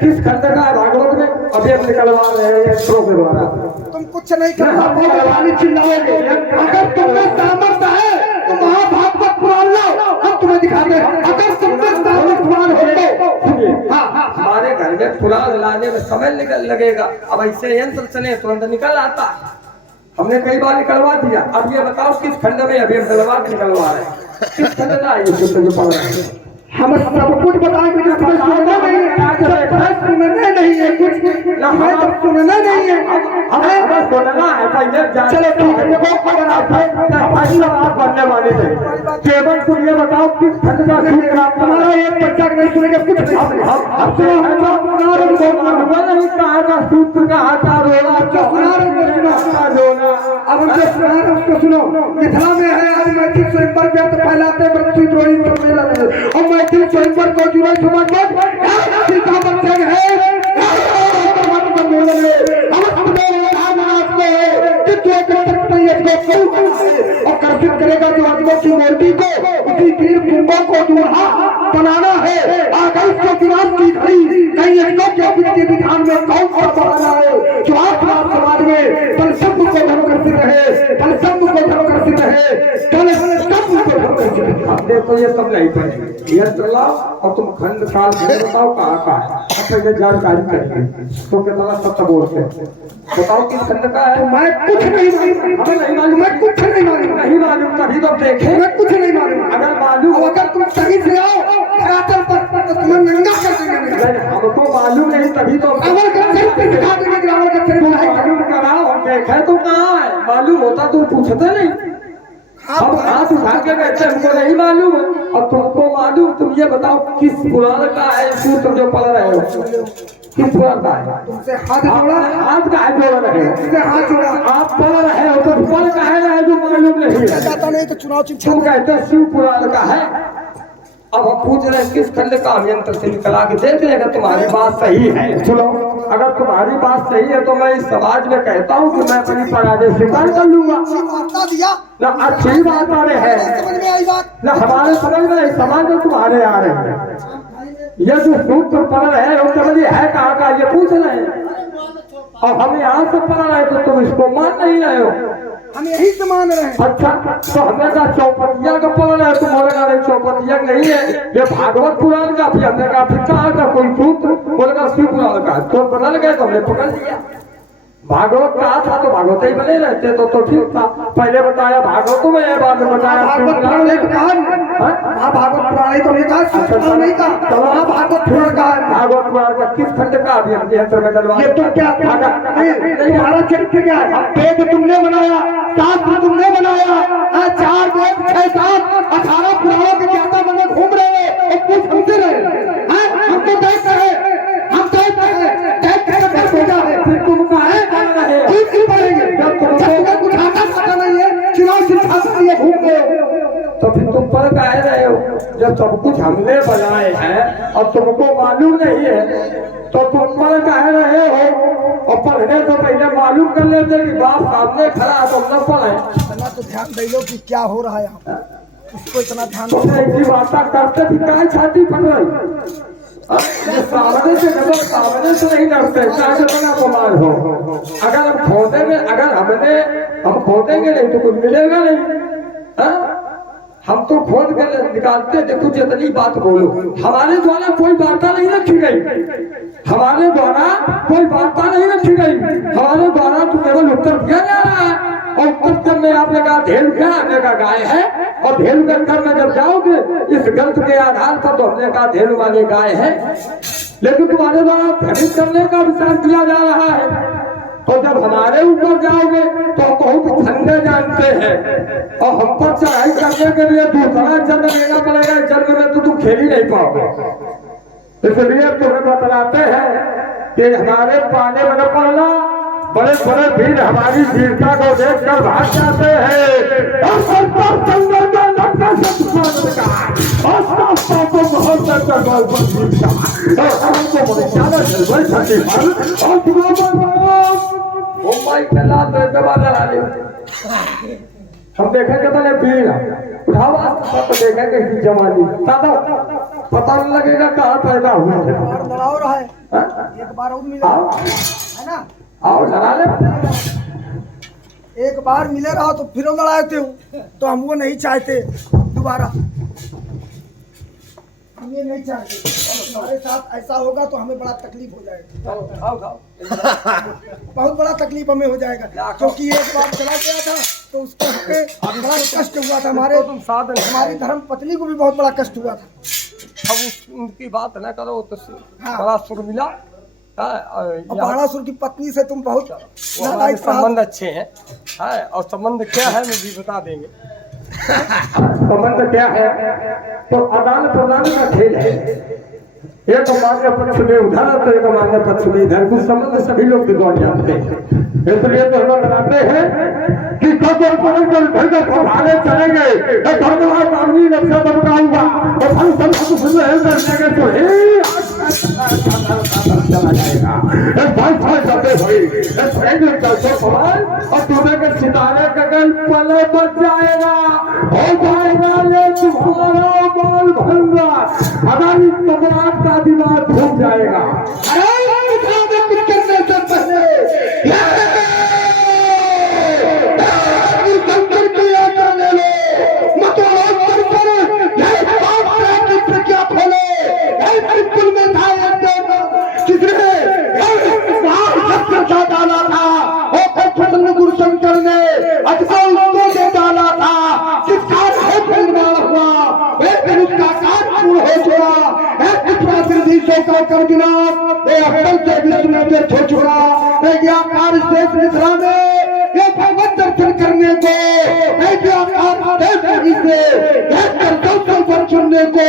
किस खंड का है भागवत में? अभी हम निकलवा रहे हैं यंत्रों के द्वारा। तुम कुछ नहीं करना चिल्लाओगे। अगर तुम्हें सामर्थ्य है तो महाभागवत पुराण लो, हम तुम्हें दिखाते हैं। अगर तुमने सामर्थ्य पुराण हो तो हमारे घर में पुराण लाने में समय लगेगा। अब ऐसे यंत्र चले तुरंत निकल आता। हमने कई बार निकलवा दिया। अब ये बताओ किस खंड में अभी हम दलवा निकलवा रहे हैं, किस खंड का ये जो पढ़ रहे हैं? हम सब कुछ बताएंगे कि तुम्हें सुनना नहीं है, सुनना नहीं है, कुछ हमें तो सुनना नहीं है, हमें बस बोलना है पहले। चलो ठीक है। देखो अगर आप बात बनने वाली है केवल तुम ये बताओ किस खंड का सूत्र आप तुम्हारा एक बच्चा नहीं सुनेगा कुछ नहीं। अब तो नहीं कहा का सूत्र कहा का रोला रोला। अब उनसे सुना उसको सुनो। मिथिला में है आज मैथिल स्वयंवर व्यक्त फैलाते बच्ची द्रोही सम्मेलन है और मैथिल स्वयंवर को जुड़े समझ सीता बच्चन है सम्मेलन है। और कर्षित करेगा जो अजमों की मूर्ति को, उसी वीर कुंभों को दूल्हा बनाना है। आकाश को विनाश की घड़ी कहीं अजमों के विधान में कौन सा बनाना है जो आज समाज में पल सब को धर्म कर्षित है, पल सब को धर्म कर्षित है, कल सब को धर्म कर्षित है। अब देखो ये सब नहीं पड़ेगा, यंत्र लाओ और तुम खंड काल बताओ कहाँ का है। अब पहले जानकारी करेंगे तो कितना सत्य बोलते हैं। बताओ किस खंड का है? मैं कुछ नहीं मालूम, हमें नहीं मालूम, मैं कुछ नहीं मालूम, नहीं मालूम तभी तो देखे। मैं कुछ नहीं मालूम। अगर मालूम अब अगर तुम सही से आओ धरातल पर तो तुम्हें नंगा कर देंगे। हमको मालूम नहीं तभी तो अमर का चरित्र दिखा देंगे। ग्रामर का चरित्र मालूम कराओ, हम देखे तो कहाँ है। मालूम होता तो पूछते नहीं। हम हाथ उठा के बैठे, हमको नहीं मालूम और तुमको मालूम। तुम ये बताओ किस पुराण का है सूत्र जो पढ़ रहे हो, किस पुराण का है? तुमसे हाथ जोड़ा, हाथ का है जोड़ रहे हो, तुमसे हाथ जोड़ा। आप पढ़ रहे हो तो पढ़ का है जो मालूम नहीं है। जाता नहीं तो चुनाव तुम कहते हो शिव पुराण का है। अब हम पूछ रहे हैं किस खंड का, हम यंत्र से निकला के देख लेगा तुम्हारी बात सही है। सुनो अगर तुम्हारी बात सही है तो मैं इस समाज में कहता हूँ कि मैं अपनी पराजय स्वीकार कर लूंगा। बता दिया ना अच्छी बात आ रही है, समझ में आई बात। ना हमारे समझ में, समाज में तुम्हारे आ रहे हैं। ये जो सूत्र पढ़ रहे हैं वो समझिए है कहाँ का, ये पूछ रहे हैं और हम यहाँ से पढ़ रहे हैं तो तुम इसको मान नहीं रहे हो। हम यही से मान रहे हैं। अच्छा तो हमने कहा चौपटिया का पढ़ रहे हैं, तुम्हारे कहा नहीं चौपटिया नहीं है, ये भागवत पुराण का। फिर हमने कहा फिर कहाँ का कोई सूत्र, बोले का शिव पुराण का। तो बदल गए तो हमने पकड़ लिया। भागवत कहा था तो भागवत ही बने रहते तो ठीक था। पहले बताया भागवत में है, बाद में बताया भागवत पुराण नहीं कहा, भागवत पुराण ही तो नहीं कहा, शिव पुराण नहीं कहा। तो वहाँ भागवत पुराण का भागवत पुराण का किस खंड का अभी हम यंत्र में डलवा। ये तो क्या तुम्हारा चरित्र क्या है? वेद तुमने बनाया, शास्त्र तुमने बनाया, 4 वेद 6 7 18 पुराणों के ज्ञाता बने घूम रहे हो और कुछ समझे रहे। हम तो देख रहे, हम देख रहे बेटा है। फिर तुम कहे ठीक पढ़ेंगे जब तुमको कुछ आता नहीं है, चुनाव शिक्षा के लिए घूम रहे हो तो फिर तुम पर कह रहे हो जब सब कुछ हमने बनाए हैं और तुमको मालूम नहीं है तो तुम पर कह रहे हो। और पढ़ने तो पहले मालूम कर लेते कि बाप सामने खड़ा है, तुम न पढ़े। इतना तो ध्यान दे लो कि क्या हो रहा है यहाँ, इसको इतना ध्यान दो। तुमने ऐसी बातें करते भी काय छाती पड़ रही। सामने से कदम सामने से नहीं डरते, चाहे जितना बीमार हो। अगर हम खोदेंगे, अगर हम खोदेंगे नहीं तो कुछ मिलेगा नहीं। हम तो खोद कर निकालते, देखो जितनी बात बोलो। हमारे द्वारा कोई वार्ता नहीं रखी गई, हमारे द्वारा कोई वार्ता नहीं रखी गई, हमारे द्वारा तो केवल उत्तर दिया जा रहा है। और उत्तर में आपने कहा धेनु क्या, हमने कहा गाय है। और धेनु के घर में जब जाओगे इस ग्रंथ के आधार पर तो हमने कहा धेनु वाले गाय है। लेकिन तुम्हारे द्वारा भ्रमित करने का विचार किया जा रहा है। तो जब हमारे ऊपर जाओगे तो हम बहुत ठंडे जानते हैं और हम पर चढ़ाई करने के लिए दूसरा जन्म लेना पड़ेगा। जन्म में तो तुम खेल ही नहीं पाओगे। इसलिए तुम्हें बतलाते हैं कि हमारे पाले में न पड़ना। बड़े बड़े वीर हमारी वीरता को देखकर भाग जाते हैं और हम देखेंगे तो वीर उठाओ तो देखेंगे जवानी पता नहीं लगेगा कहाँ पैदा हुआ है। लड़ाओ रहा है, एक बार और मिला है ना, आओ लड़ा ले। एक बार मिले रहो तो फिर लड़ाते हो, तो हम वो नहीं चाहते दोबारा, हम ये नहीं चाहते। हमारे साथ ऐसा होगा तो हमें बड़ा तकलीफ हो जाएगा। आओ खाओ बहुत बड़ा तकलीफ हमें हो जाएगा, क्योंकि एक बार चला गया था तो उसको हमें बड़ा कष्ट हुआ था। हमारी धर्म पत्नी को भी बहुत बड़ा कष्ट हुआ था। अब उनकी बात न करो तो हाँ। बड़ा सुर मिला। बाणासुर की पत्नी से तुम बहुत हमारे संबंध अच्छे हैं। और संबंध क्या है मैं भी बता देंगे। संबंध क्या है तो आदान प्रदान का खेल है। एक मान्य पक्ष में उधर तो एक मान्य पक्ष में इधर, कुछ संबंध सभी लोग विद्वान जानते हैं। इसलिए तो हम बताते हैं कि भाले चलेंगे और तुम्हें के सितारे कगल पले बच जाएगा, हो जाएगा ये तुम्हारा बाल भंगा, हमारी कमरात का दिमाग घूम जाएगा। कुछ करने से पहले डाला था गुरुशंकर ने डाला था, जिसका निर्माण हुआ उसका काम पूर्ण हो चुका। कर गिना हो चुका। भगवत दर्शन करने को चुनने को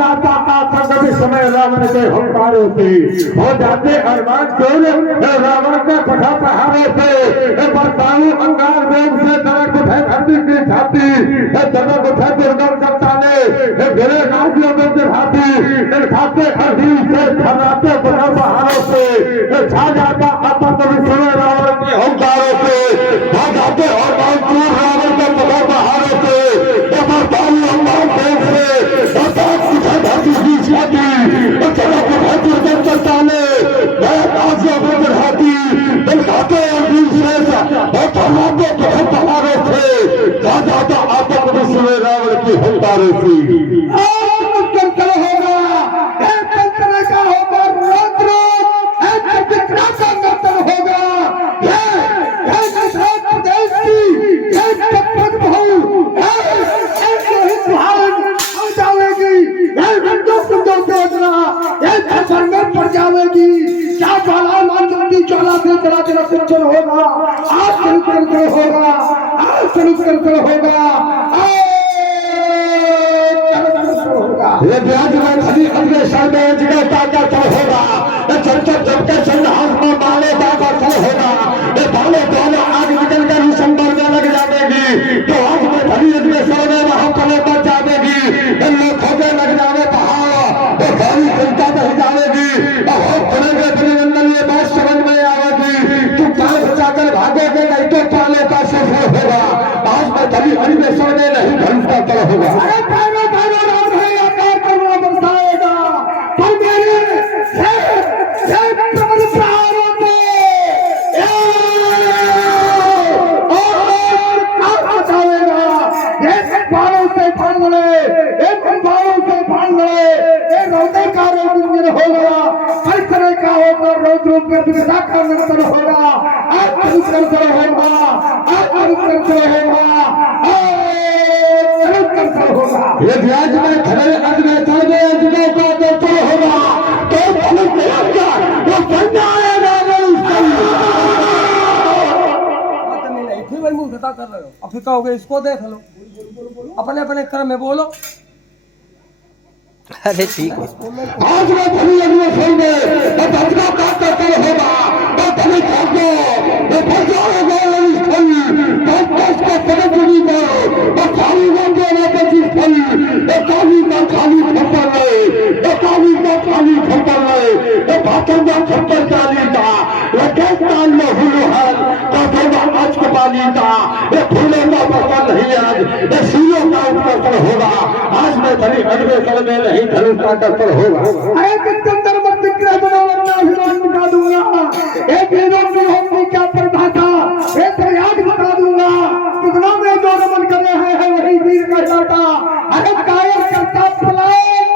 जाता समय रावण के हंकारों से हो जाते अरमान चोर रावण के पठा पहाड़ों से बरसाऊ अंगार वेग से दरक उठे धरती की छाती दरक उठे दुर्गम करताने घरे राज्यों में दिखाती खाते खड़ी से खराते पठा पहाड़ों से छा जाता आतंक विश्व रावण के हंकारों से छा जाते अरमान चोर रावण के पठा पहाड़ों से बरसाऊ अंगार वेग से दरक उठे धरती की छाती दरक उठे दुर्गम करताने घरे राज्यों में दिखाती दिखाते पहाड़ों से जाता आतंक विश्व रावण की हंकारों से होगा एक तरह का होगा रौद्र एक कितना का नर्तन होगा ये गुजरात प्रदेश की एक तत्पर बहु एक लोहित भान हो जाएगी ये हिंदू कुंडों से उतना एक फसल में पड़ जाएगी क्या ज्वाला मानवती ज्वाला से जला जला सिंचन होगा आज शुरू कर होगा आज शुरू कर होगा ये ब्याज में खड़ी अगले साल में जगह ताजा चल होगा ये चलते चलते चल हाथ में बाले बाबा चल होगा ये बाले बाबा आग निकल कर दिसंबर में लग जाएगी तो आज में खड़ी अगले साल में वहां पर बच जाएगी इन लोगों के लग जावे पहाड़ ये सारी जनता बह जाएगी बहुत बड़े अभिनंदन ये बात समझ में आएगी तुम काल बचाकर भागोगे नहीं तो पाले का सफल होगा आज में खड़ी अगले साल में नहीं घंटा चल होगा ये ब्याज में खड़े अगले साल में अजनों का दर्शन होगा तो वो संज्ञा आएगा फिर वही मुंह कर रहे हो अब फिर कहोगे इसको देख लो अपने अपने क्रम में बोलो अरे ठीक है आज मैं धनी अगले साल में अजना का दर्शन होगा तो धनी खाको ये फंसा होगा को समझ नहीं करो और खाली बंदे ना बची फली खाली का खाली खपर ले खाली का खाली खपर ले भाषण का खपर चाली था राजस्थान में हुलहल का आज को पाली था ये फूलों का फसल नहीं आज ये सीलों का उत्कर्षण होगा आज में धनी अगले साल में नहीं धनुष का दर्शन होगा अरे कितने अंदर मत दिखरा बनावना अभिमान दिखा दूंगा एक हीरो की होती क्या परिभाषा एक याद बता दूंगा कितना में जो रमन कर रहे हैं वही वीर कहलाता अरे कायर करता पलायन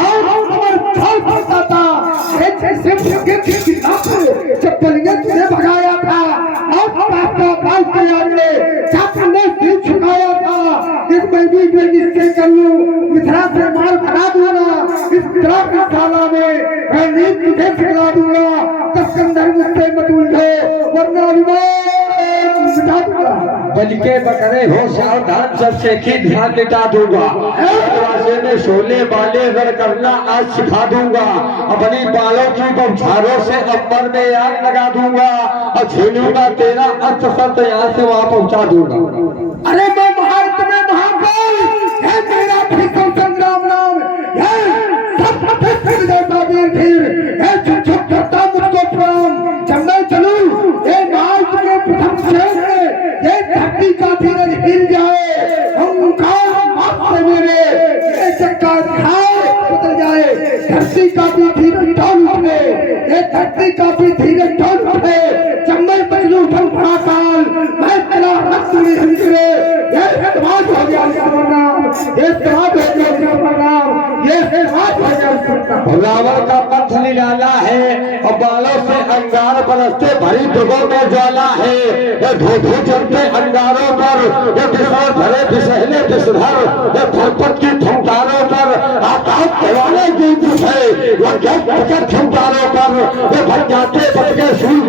और हमार छल फंसाता एक से चप्पलियां तुझे भगाया था और पापा बाल के आगे चाचा ने सिर झुकाया था इस महीने में निश्चय कर लूं मिथिला से माल भरा दूंगा इस ग्राम की शाला में रणनीति तुझे सिखला दूंगा तब कंदर मुझसे मत उलझो वरना मिटा दूंगा बल्कि बकरे हो सावधान सबसे की ध्यान मिटा दूंगा दरवाजे में शोले बाले अगर करना आज सिखा दूंगा अपनी बालों की बौछारों से अंबर में आग लगा दूंगा और छीनूंगा तेरा अर्थ सत्य यहाँ से वहां पहुंचा दूंगा अरे मैं भारत में महाकाल है मेरा भीषण संग्राम नाम है सब फिर जाता वीर धीर है छुप छुप करता मुझको प्रणाम जब मैं चलूं ये नाच के प्रथम क्षण में ये धरती का धीरज हिल जाए ओंकार आपसे मेरे ये चक्का बदल जाए धरती का भी धीरज डोल उठे ये धरती का भी धीरज डोल उठे जब मैं बदलू काल मैं तेरा रक्त में हिंदरे ये समाज हो गया प्रणाम ये समाज हो गया प्रणाम ये समाज हो गया रावण का पंथ निराला है और बालों से अंगार बरसते भरी दुगों में ज्वाला है ये धो चलते अंगारों पर ये बिसर भरे बिसहले बिसधर ये फरपत की ठुमकारों पर आकाश दीवाने की है ठुमकारों पर ये भर जाते बचके सूल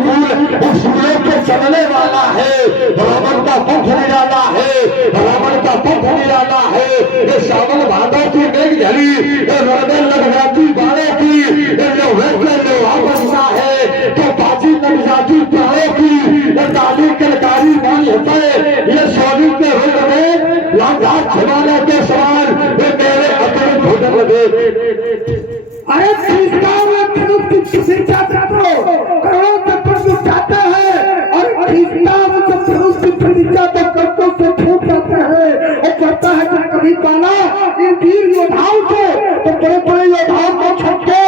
उस सूलों के चलने वाला है रावण का पंथ निराला है रावण का पंथ बहुत निराला है। ये सावन भादों की मेघ झली, ये रोने लग जाती बाड़े की, ये जो वैसे लोहा बनता है तो बाजी लग जाती प्यारे की। ये दादी कलकारी मान होता है, ये सोनी के रुख में लाख छुड़ाने के सवाल ये मेरे अपने भोजन लगे। अरे करोड़ों तत्व जाते हैं और प्रतिज्ञा तो कर्तों से छूट जाते हैं और कहता है कि कभी पाला इन वीर योद्धाओं से तो बड़े बड़े योद्धाओं को छोड़ के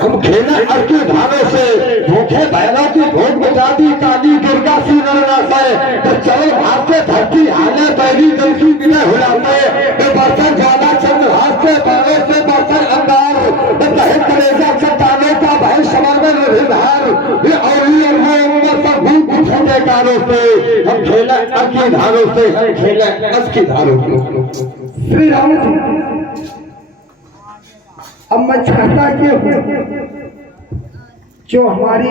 हम खेले अर्की धारों से भूखे बैलों की भूख बुझाती काली दुर्गा सी नरनाश है। तो चल भागते धरती हाले पहली जल की विनय हो जाते हैं। बर्तन ज्वाला चंद्र हाथ से बालों से बर्तन अंगार कहे कलेजा चट्टानों का भय समर में निर्धार ये औरी और सब भूख छोटे कारों से हम खेले अर्की धारों से हम खेले अस्की धारों से। श्री राम जी अब मैं चाहता ये हूँ जो हमारी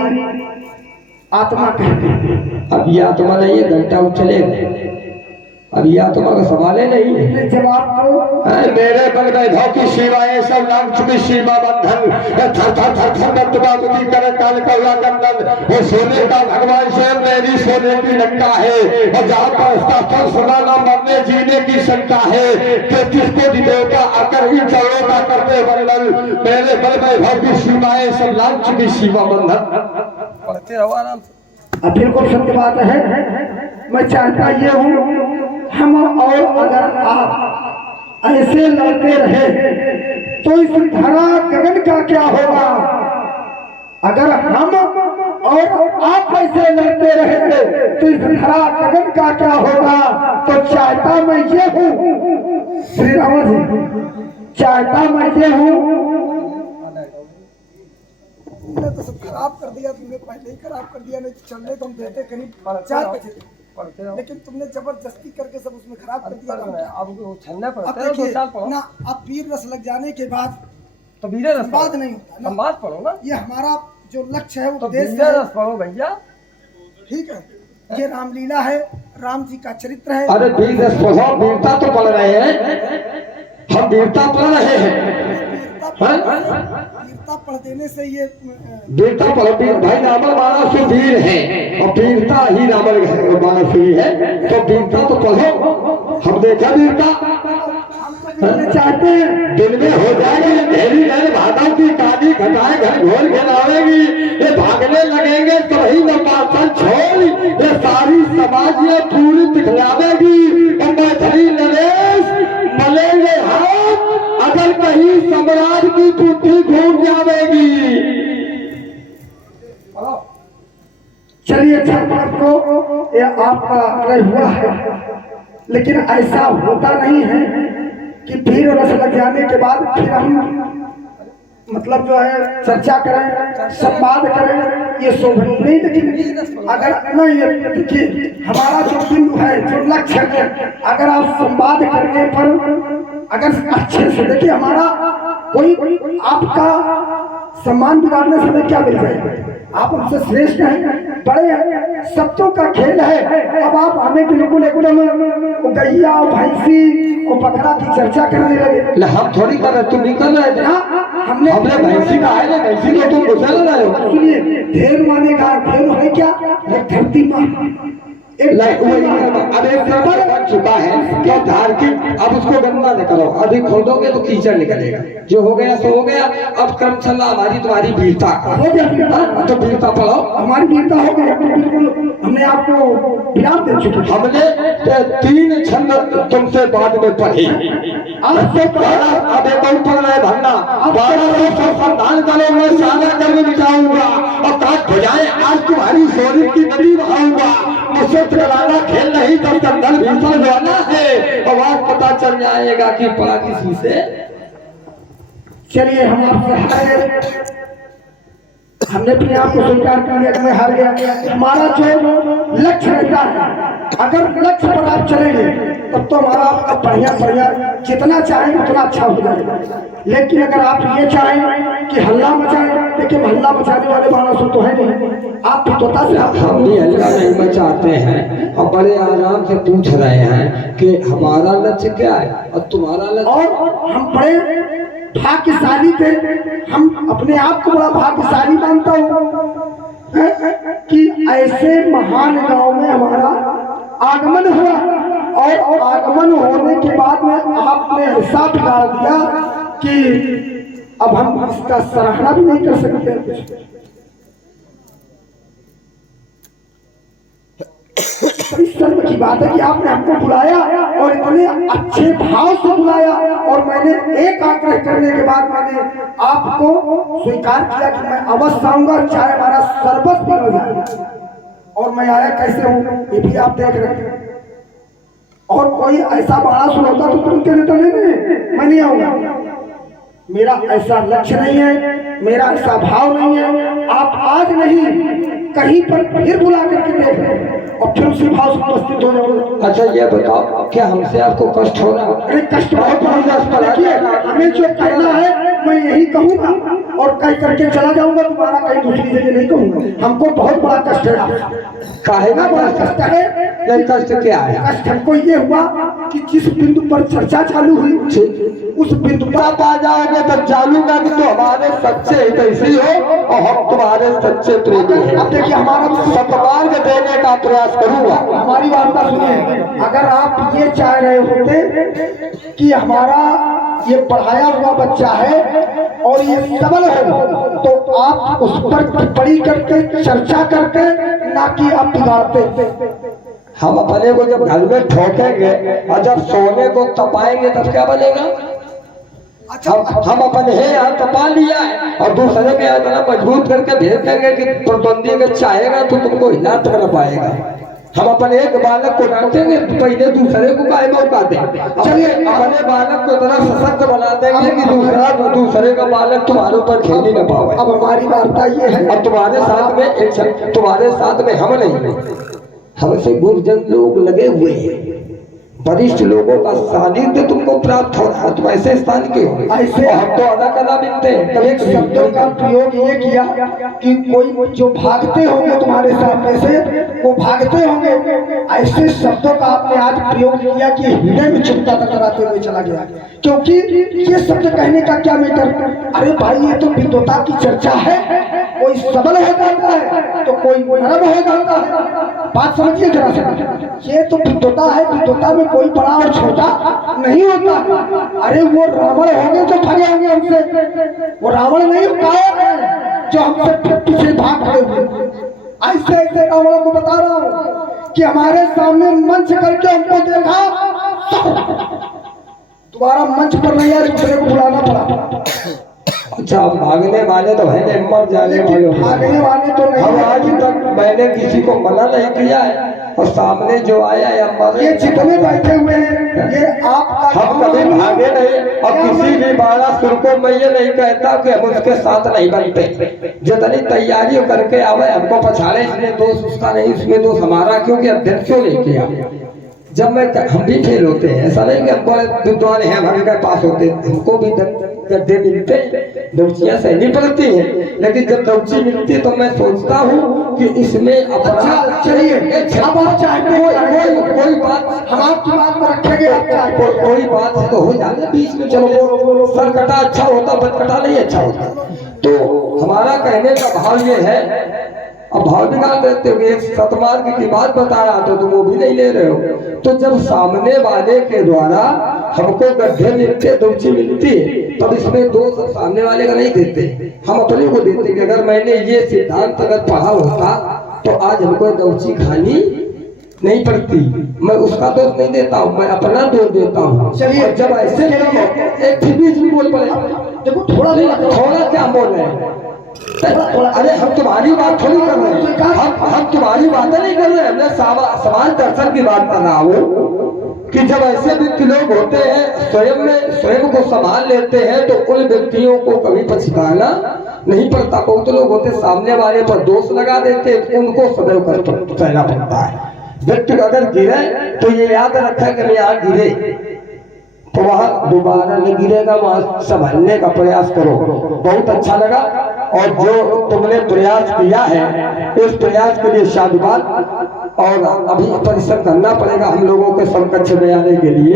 आत्मा कहती है। अब ये आत्मा नहीं है, घंटा उछले अब ये आत्मा को संभाले नहीं। जवाब दो। मेरे बल वैभव की शिवाएं सब नाम चुकी शिवा बंधन थर थर थर थर नर्तुकी करे काल कौला कंदन। वो सोने का भगवान स्वयं मेरी सोने की लंका है और जहाँ पर उसका फल सुना न मरने जीने की शंका है। तो किसको देवता आकर इन चरणों का करते वर्णन। मेरे बल वैभव की शिवाएं सब नाम चुकी शिवा बंधन। पढ़ते रहो आराम से। अब बिल्कुल सत्य बात है। मैं चाहता ये हूँ हम और अगर आप ऐसे लड़ते रहे तो इस धरा गगन का क्या होगा। अगर हम और आप ऐसे लड़ते रहे तो इस धरा गगन का क्या होगा। तो चाहता मैं ये हूँ श्री राम जी, चाहता मैं ये हूँ। तुमने तो सब खराब कर दिया, तुमने पहले ही खराब कर दिया। नहीं तो चलने को हम देते करीब 4 बजे, लेकिन तुमने जबरदस्ती करके सब उसमें खराब कर दिया। अब छलना पड़ता अब है देखिए 2 साल पढ़ो ना, अब वीर रस लग जाने के बाद तो वीर रस बात नहीं होता ना। बात पढ़ो ना, ये हमारा जो लक्ष्य है वो तो देश वीर है। रस पढ़ो भैया। ठीक है, ये रामलीला है, राम जी का चरित्र है। अरे वीर वीरता तो पढ़ रहे हैं, हम वीरता पढ़ रहे हैं। वीरता पढ़ देने से ये वीरता पढ़ भाई रावण मानस वीर है और वीरता ही रावण मानस ही है। तो वीरता तो पढ़ो, हम देखा वीरता चाहते हैं दिन में हो जाएगी ढेरी नर भादों की काली घटाए घर घोर खेलावेगी। ये भागने लगेंगे तो ही नपासन छोड़ ये सारी समाज ये पूरी दिखलावेगी। और मैथिली नरेश मलेंगे हाथ अगर कहीं सम्राट की पुट्ठी घूम जावेगी। चलिए छात्र को ये आपका आग्रह हुआ है, लेकिन ऐसा होता नहीं है कि वीर रस लग जाने के बाद फिर हम मतलब जो है चर्चा करें, संवाद करें, ये शोभनीय नहीं। लेकिन अगर नहीं, ये देखिए हमारा जो बिंदु है, जो लक्ष्य है, अगर आप संवाद करने पर अगर अच्छे से देखिए, हमारा कोई आपका सम्मान बिगाड़ने से हमें क्या मिल जाएगा। आप हमसे श्रेष्ठ हैं, बड़े हैं, शब्दों का खेल है। अब आप हमें बिल्कुल एकदम गैया और भैंसी और बकरा की चर्चा करने लगे। हम थोड़ी कर रहे, तुम नहीं कर रहे थे। हमने भैंसी का है ना, भैंसी को तुम गुस्सा रहे हो। सुनिए, ढेर माने का ढेर है क्या, ये धरती माँ अब एक बन चुका है क्या धार की। अब उसको गंदा न करो, अधिक खोदोगे तो कीचड़ निकलेगा। जो हो गया सो हो गया। अब क्रम चला हमारी तुम्हारी वीरता का, तो वीरता पढ़ो। हमारी वीरता हो गई, बिल्कुल हमने आपको विराम दे चुके। हमने 3 छंद तुमसे बाद में पढ़ी। अब एक और पढ़ रहे भंडा 1200 संधान करो, मैं सारा कर्म मिटाऊंगा और काट भुजाएं आज तुम्हारी सोनी की नदी बहाऊंगा। मुझसे चलाना खेल नहीं, तब तक दल भीतर जाना है और आज पता चल जाएगा कि पड़ा किसी से। चलिए हम आपसे हारे, हमने अपने आप को स्वीकार कर लिया कि मैं हार गया। हमारा जो लक्ष्य रहता है, अगर लक्ष्य पर आप चलेंगे तब तो हमारा आपका बढ़िया बढ़िया जितना चाहें उतना अच्छा हो जाएगा। लेकिन अगर आप ये चाहें कि हल्ला मचाएं, देखिए हल्ला मचाने वाले मानस तो है नहीं। आप विद्वता से हम भी हल्ला नहीं मचाते हैं और बड़े आराम से पूछ रहे हैं कि हमारा लक्ष्य क्या है और तुम्हारा लक्ष्य। और हम बड़े भाग्यशाली थे, हम अपने आप को बड़ा भाग्यशाली मानता हूँ कि ऐसे महान गांव में हमारा आगमन हुआ और आगमन होने के बाद में आपने ऐसा बिगाड़ दिया कि अब हम इसका सराहना भी नहीं कर सकते। बड़ी शर्म की बात है कि आपने हमको बुलाया और इतने अच्छे भाव से बुलाया और मैंने एक आग्रह करने के बाद मैंने आपको स्वीकार किया कि मैं अवश्य आऊंगा, चाहे हमारा सर्वस्व भी हो जाए। और मैं आया कैसे हूँ ये भी आप देख रहे हैं। और कोई ऐसा बड़ा सुनौता तो तुम कहने तो नहीं, मैं नहीं आऊंगा। मेरा ऐसा लक्ष्य नहीं है, मेरा ऐसा भाव नहीं है। आप आज नहीं कहीं पर फिर बुला करके देख लें और फिर उसी भाव से उपस्थित हो जाओगे। अच्छा ये बताओ, क्या हमसे आपको कष्ट हो रहा है? अरे कष्ट बहुत बड़ा। देखिए हमें जो कहना है मैं यही कहूँगा और कह करके चला जाऊंगा, दोबारा कहीं दूसरी जगह नहीं कहूँगा। हमको बहुत बड़ा कष्ट है। काहे ना बड़ा कष्ट है? नहीं, कष्ट क्या है? कष्ट हमको ये हुआ कि जिस बिंदु पर चर्चा चालू हुई उस बिंदु पर आप आ जाओगे तब जानूंगा कि तो हमारे सच्चे हितैषी हो और हम तुम्हारे सच्चे प्रेमी हैं। अब देखिए हमारा सत्मार्ग देने का प्रयास करूंगा। हमारी बात सुनिए, अगर आप ये चाह रहे होते कि हमारा ये पढ़ाया हुआ बच्चा है और ये सबल है तो आप उस पर टिप्पणी करके चर्चा करके ना कि आप बिगाड़ते। हम अपने को जब घर में ठोकेंगे और जब सोने को तपाएंगे तब क्या बनेगा? हम अपने ही यहाँ तपा लिया है और दूसरे के यहाँ इतना मजबूत करके भेज देंगे कि प्रतिद्वंदी अगर चाहेगा तो तुमको हिला तक न पाएगा। हम अपने एक बालक को डांटेंगे पहले दूसरे को काहे मौका दें। चलिए अपने बालक को इतना सशक्त बना देंगे कि दूसरे का बालक तुम्हारे ऊपर खेल ही न पाए। अब हमारी वार्ता ये है और तुम्हारे साथ में तुम्हारे साथ में हम नहीं, हमसे गुरुजन लोग लगे हुए हैं, वरिष्ठ लोगों का सानिध्य तुमको प्राप्त हो रहा है। तुम ऐसे स्थान के हो, ऐसे हम तो अलग अलग मिलते हैं। एक शब्दों का प्रयोग ये किया कि कोई जो भागते होंगे तुम्हारे सामने से वो भागते होंगे, ऐसे शब्दों का आपने आज प्रयोग किया कि हृदय में चुपता कराते हुए चला गया। क्योंकि ये शब्द कहने का क्या मैटर? अरे भाई ये तो विद्वता की चर्चा है, कोई सबल हो जाता है तो कोई नरम हो जाता है। बात समझिए जरा से, ये तो विद्वता है, विद्वता में कोई बड़ा और छोटा नहीं होता। अरे वो रावण होंगे जो भागे होंगे हमसे, वो रावण नहीं कायर है जो हमसे पीछे भाग खड़े हुए। ऐसे ऐसे रावणों को बता रहा हूँ कि हमारे सामने मंच करके हमको देखा, दोबारा मंच पर नहीं आया, दूसरे को बुलाना पड़ा। अच्छा भागने वाले तो है, मर जाने वाले भागने वाले तो नहीं। हम आज तक मैंने किसी को मना नहीं किया है और सामने जो आया या मरे, ये जितने बैठे हुए हैं ये आपका हम कभी भागे नहीं। और किसी भी बालासुर को मैं ये नहीं कहता कि हम उसके साथ नहीं बनते। जितनी तैयारी करके आवे हमको पछाड़े, इसमें दोष उसका नहीं, इसमें दोष हमारा, क्योंकि अध्यक्ष क्यों लेके आए। जब मैं हम भी फेल होते हैं, ऐसा नहीं कि हमको विद्वान है हमारे के पास होते, हमको भी गड्ढे मिलते, दौचियां सहनी पड़ती हैं, लेकिन जब दौची मिलती है तो मैं सोचता हूँ कि इसमें अपना चलिए अब आप चाहते हैं कोई बात हम आपकी बात में रखेंगे। कोई बात है तो हो जाए बीच में, चलो सर कटा अच्छा होता, बद कटा नहीं अच्छा होता। तो हमारा कहने का भाव ये है, अब भाव निकाल देते हो, एक सतमार्ग की बात बता रहा था तो वो भी नहीं ले रहे हो। तो जब सामने वाले के द्वारा हमको गड्ढे मिलते, दौची मिलती है, तब इसमें दोष सामने वाले का नहीं देते, हम अपने को देते कि अगर मैंने ये सिद्धांत अगर पढ़ा होता तो आज हमको दौची खानी नहीं पड़ती। मैं उसका दोष नहीं देता हूँ, मैं अपना दोष देता हूँ। चलिए जब ऐसे एक बीच में बोल पड़े, देखो थोड़ा क्या बोल रहे हैं? अरे हम तुम्हारी बात थोड़ी कर रहे हैं, हम तुम्हारी बातें नहीं कर रहे हैं, हमने समाज दर्शन की बात कर रहा हूँ कि जब ऐसे व्यक्ति लोग होते हैं स्वयं को संभाल लेते हैं तो उन व्यक्तियों को कभी पछताना नहीं पड़ता। बहुत लोग होते सामने वाले पर दोष लगा देते, उनको सदैव कर सहना पड़ता है। व्यक्ति अगर गिरे तो ये याद रखा कि यहाँ गिरे, तो वहां दोबारा नहीं गिरेगा, वहां संभालने का प्रयास करो। बहुत अच्छा लगा, और जो तुमने प्रयास किया है इस प्रयास के लिए साधुवाद। और अभी परिश्रम करना पड़ेगा हम लोगों के समकक्ष में आने के लिए,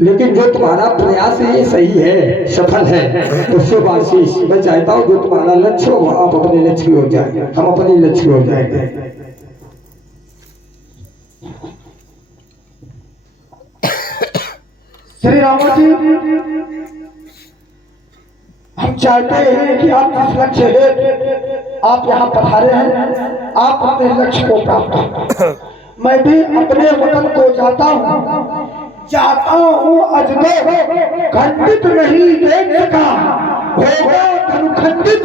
लेकिन जो तुम्हारा प्रयास है ये सही है, सफल है, तो शुभ आशीष। मैं चाहता हूँ जो तुम्हारा लक्ष्य हो आप अपने लक्ष्य हो जाएंगे, हम अपने लक्ष्य हो जाएंगे। श्री रावण जी, हम चाहते हैं कि आप जिस लक्ष्य है आप यहाँ पधारे हैं, आप अपने लक्ष्य को प्राप्त करें। मैं भी अपने वतन को जाता हूँ अजगर खंडित नहीं देख सका, होगा धनुखंडित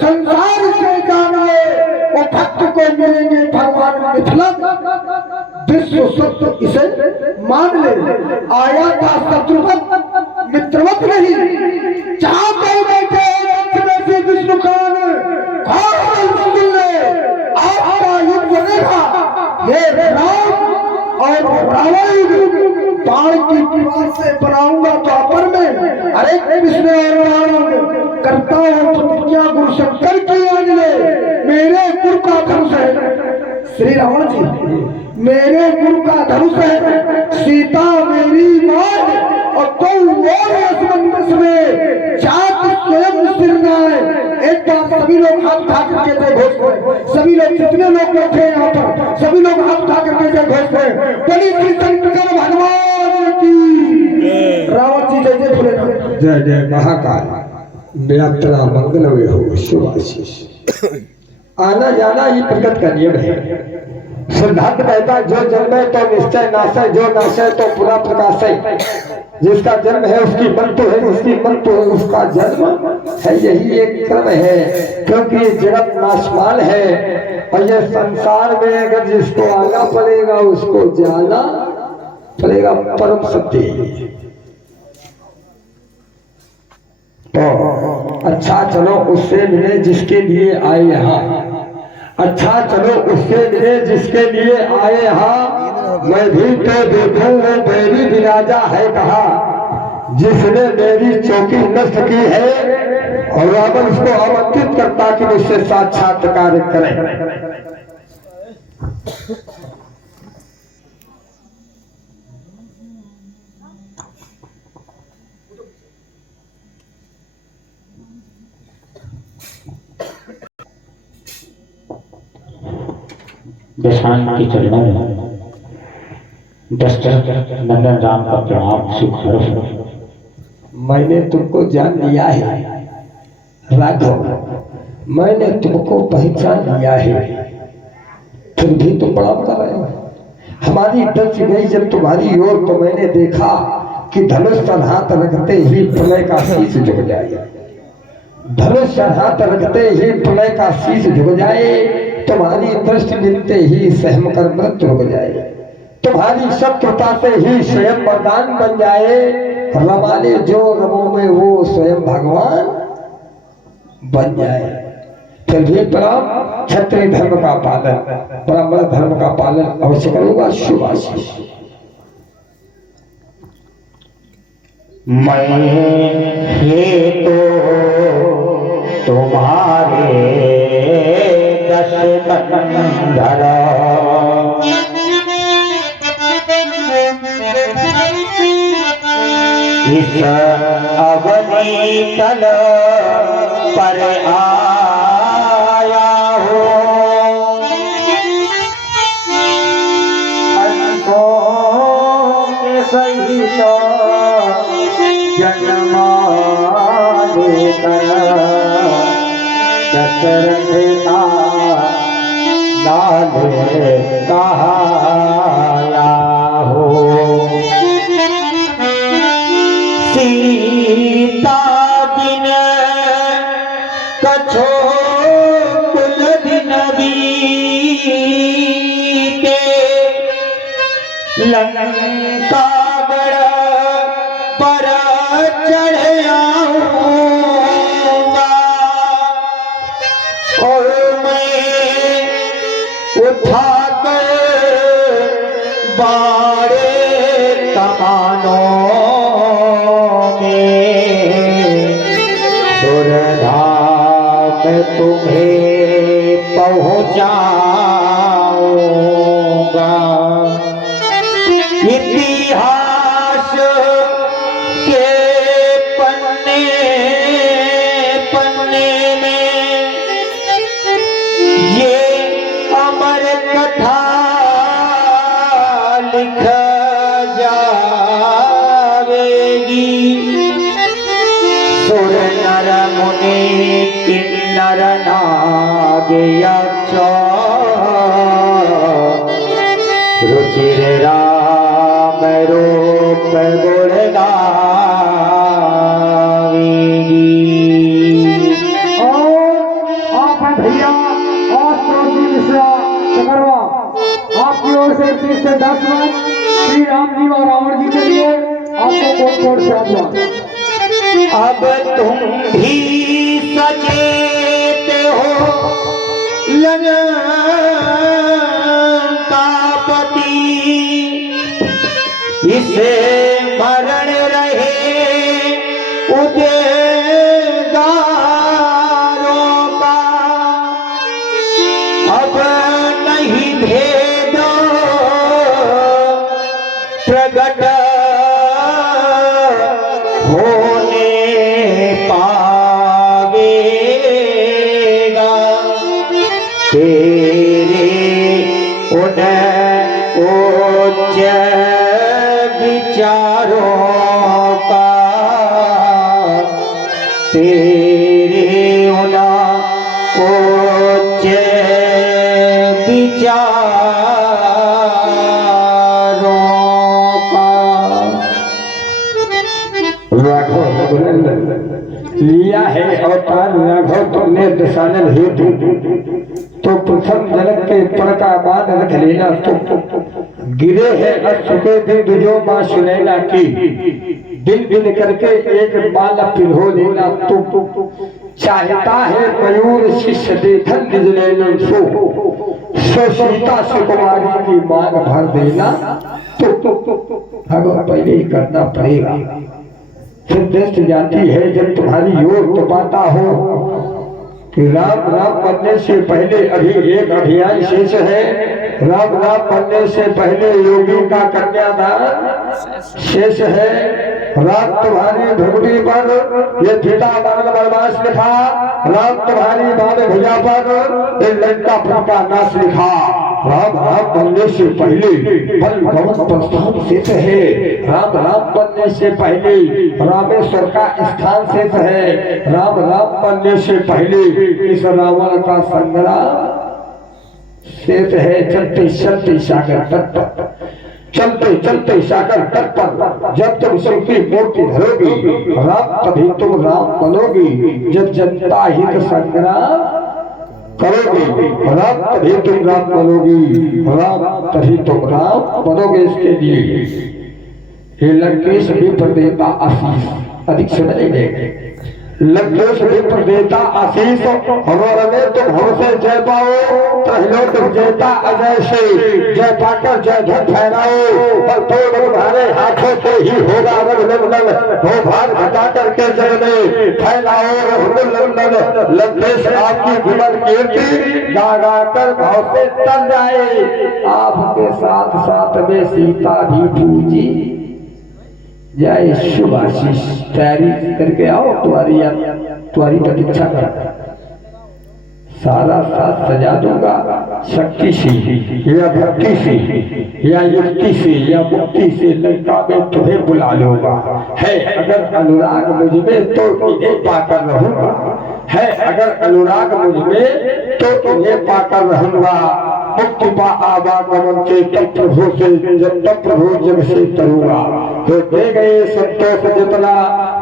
संसार से जाना वो भक्त को मिलेंगे भगवान मिथिला। विश्व सत्य इसे मान ले, आया था शत्रुवत मित्रवत नहीं, जहां पर बैठे विष्णु खान आपका युद्ध बनेगा। ये राम और रावण बाण की दीवार से बनाऊंगा द्वापर में, अरे विष्णु और रावण करता हूं प्रतिज्ञा गुरु शंकर की आने, मेरे गुरु का धनुष है। श्री रावण जी, मेरे गुरु का धनुष है, सीता मेरी मां और तो मंदिर में जाति स्वयं सिरनाए। एक बार सभी लोग हाथ उठा करके जय घोष करें, सभी लोग जितने लोग बैठे हैं यहाँ पर सभी लोग हाथ उठा करके जय घोष करें। बड़ी श्री शंकर भगवान की। रावण जी जय जय भोलेनाथ। जय जय महाकाल। यात्रा मंगलमय हो, शुभ आशीष। आना जाना ये प्रगत का नियम है। सिद्धांत कहता जो जन्मे तो निश्चय नाशय, जो नाशय तो पुनः प्रकाशय। जिसका जन्म है उसकी मृत्यु है, जिसकी मृत्यु है उसका जन्म है, यही एक क्रम है। क्योंकि ये जगत नाशमान है और ये संसार में अगर जिसको आना पड़ेगा उसको जाना पड़ेगा, परम सत्य। तो अच्छा चलो उससे मिले जिसके लिए आए यहाँ, अच्छा चलो उससे मिले जिसके लिए आए यहाँ। मैं भी तो देखूं वो मेरी विराजा है कहा, जिसने मेरी चौकी नष्ट की है। और रावण उसको आमंत्रित करता कि मुझसे साक्षात्कार करें। दशान के चरणों में दशरथ नंदन राम का प्रणाम सुख। मैंने तुमको जान लिया है राघव, मैंने तुमको पहचान लिया है, फिर भी तुम बड़ा कर रहे हो। हमारी डच गई जब तुम्हारी ओर तो मैंने देखा कि धनुष पर हाथ रखते ही प्रलय का शीश झुक जाए, धनुष पर हाथ रखते ही प्रलय का शीश झुक जाए। तुम्हारी दृष्टि मिलते ही सहम कर मृत्यु रुक जाए, तुम्हारी शत्रुता से ही स्वयं वरदान बन जाए। रमाले जो रमो में वो स्वयं भगवान बन जाए। फिर भी प्रणाम, क्षत्रिय धर्म का पालन, ब्राह्मण धर्म का पालन अवश्य करूंगा। शुभ आशीष। मैं हे तो तुम्हारे दशकंधर इस अवनी तल पर आया हो, अंशों के सहित जन्मा लेकर दशरथ का लाल कहाया हो। सीता दिन कछो कुल दिन बीते, लंका गढ़ पर चढ़ आऊंगा और मैं उठा कर बाड़े कमानों तुम्हें पहुंचाऊंगा इतिहास के पन्ने पन्ने में ये अमर कथा लिख जावेगी। सुर नर मुनि किन्नर नाग यक्ष रुचिर राम रूप गुण गावेगी। और आप हैं भैया आस्ट्रोजी मिश्रा चकरवा, आपकी ओर से 30 से 10 मिनट श्री राम जी और रावण जी के लिए आपको बहुत बहुत शुभकामनाएं। अब तुम भी सचेत हो लंकापति, इसे मरण रहे उद्गारों का। अब नहीं भेद प्रगट होने पावेगा। तेरे उन उच्च विचारों का, तेरे उन उच्च विचारों का। राघव लिया है अवतार राघव तुमने दशानन हेतु, तो प्रथम जनक के पण का मान रख लेना। तो गिरे है अश्रुके दिन जो माँ सुनैना की, दिन दिन करके एक माला पिन्हो लेना। तो चाहता है मयूर शिष्य देखन निज लेना, सो सीता सुकुमारी की मांग भर देना। तो भगवान पहले ही करना पड़ेगा। फिर दृष्टि जाती है जब तुम्हारी ओर तो पाता हो कि राम राम बनने से पहले अभी एक अभियान शेष है। राम राम बनने से पहले योगी का कन्यादान शेष है। राम तुम्हारी भुगटी पर ये पिता बाण बरबास लिखा, राम तुम्हारी बाण भुजा पर ये लंकापुर का नाश लिखा। राम राम बनने से पहले बल भवन प्रस्थान शेष है। राम राम बनने से पहले रामेश्वर का स्थान शेष है। राम राम बनने से पहले इस रावण का संग्राम शेष है। चलते चलते सागर तट पर, चलते चलते सागर तट पर जब तुम शिव की मूर्ति धरोगी, राम तभी तुम राम बनोगी। जब जनता हित संग्राम करोगे, राम तभी तुम राम बनोगी। राम तभी तुम राम बनोगे। इसके लिए ये लंकेश विप्र देता आशीष, अधिक समय नहीं देंगे। लंकेश विप्र देता आशीष, हमारा में तुम हमसे जय पाओ। त्रैलोक जयता अजय से जय पाकर जय धन फहराओ। पर तो तुम्हारे हाथों से ही होगा रघुनंदन, हो भार घटा करके जय में फैलाओ रघुनंदन। लंकेश आपकी विमल कीर्ति गा गा कर भाव से तर जाए। आपके साथ साथ में सीता भी पूजी जय। शुभ आशीष तैयारी करके आओ, तुम्हारी प्रतीक्षा कर। सारा साथ सजा दूंगा, शक्ति से या भक्ति से या युक्ति से या मुक्ति से लंका में तुम्हें बुला लूंगा। है अगर अनुराग मुझ में तो इन्हें पाकर रहूंगा। है अगर अनुराग मुझ में तो इन्हें पाकर रहूंगा। मुक्ति पा आवागमन से तब प्रभु से जब प्रभु जग से तरूंगा। तो दे गए संतोष जितना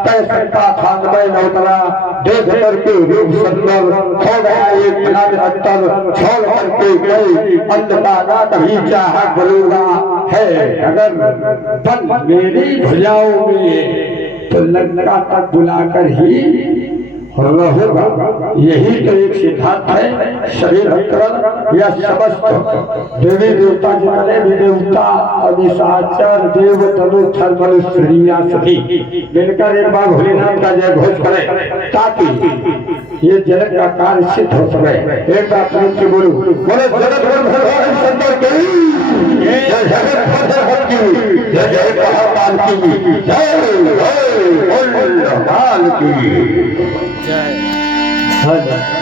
पैसा का खान में नौतरा, देख करके रूप सुंदर खो गया एक नाग अंतर। छोड़ करके गई अंध का ना कभी चाह बोलूंगा। है अगर बन मेरी भुजाओं में तो लंका तक बुलाकर ही रहूंगा। यही तो एक सिद्धांत है। शरीर अंतरण या समस्त देवी देवता जितने भी देवता अभिसाचर देव तनु थर्मल स्त्रियां सभी मिलकर एक बार भोलेनाथ का जय घोष करें, ताकि ये जनक का कार्य सिद्ध हो समय एक बात रूप से बोलू बोले जनक भगवान शंकर की जय जगत की जय जय महाकाल की जय जय की जय हाँ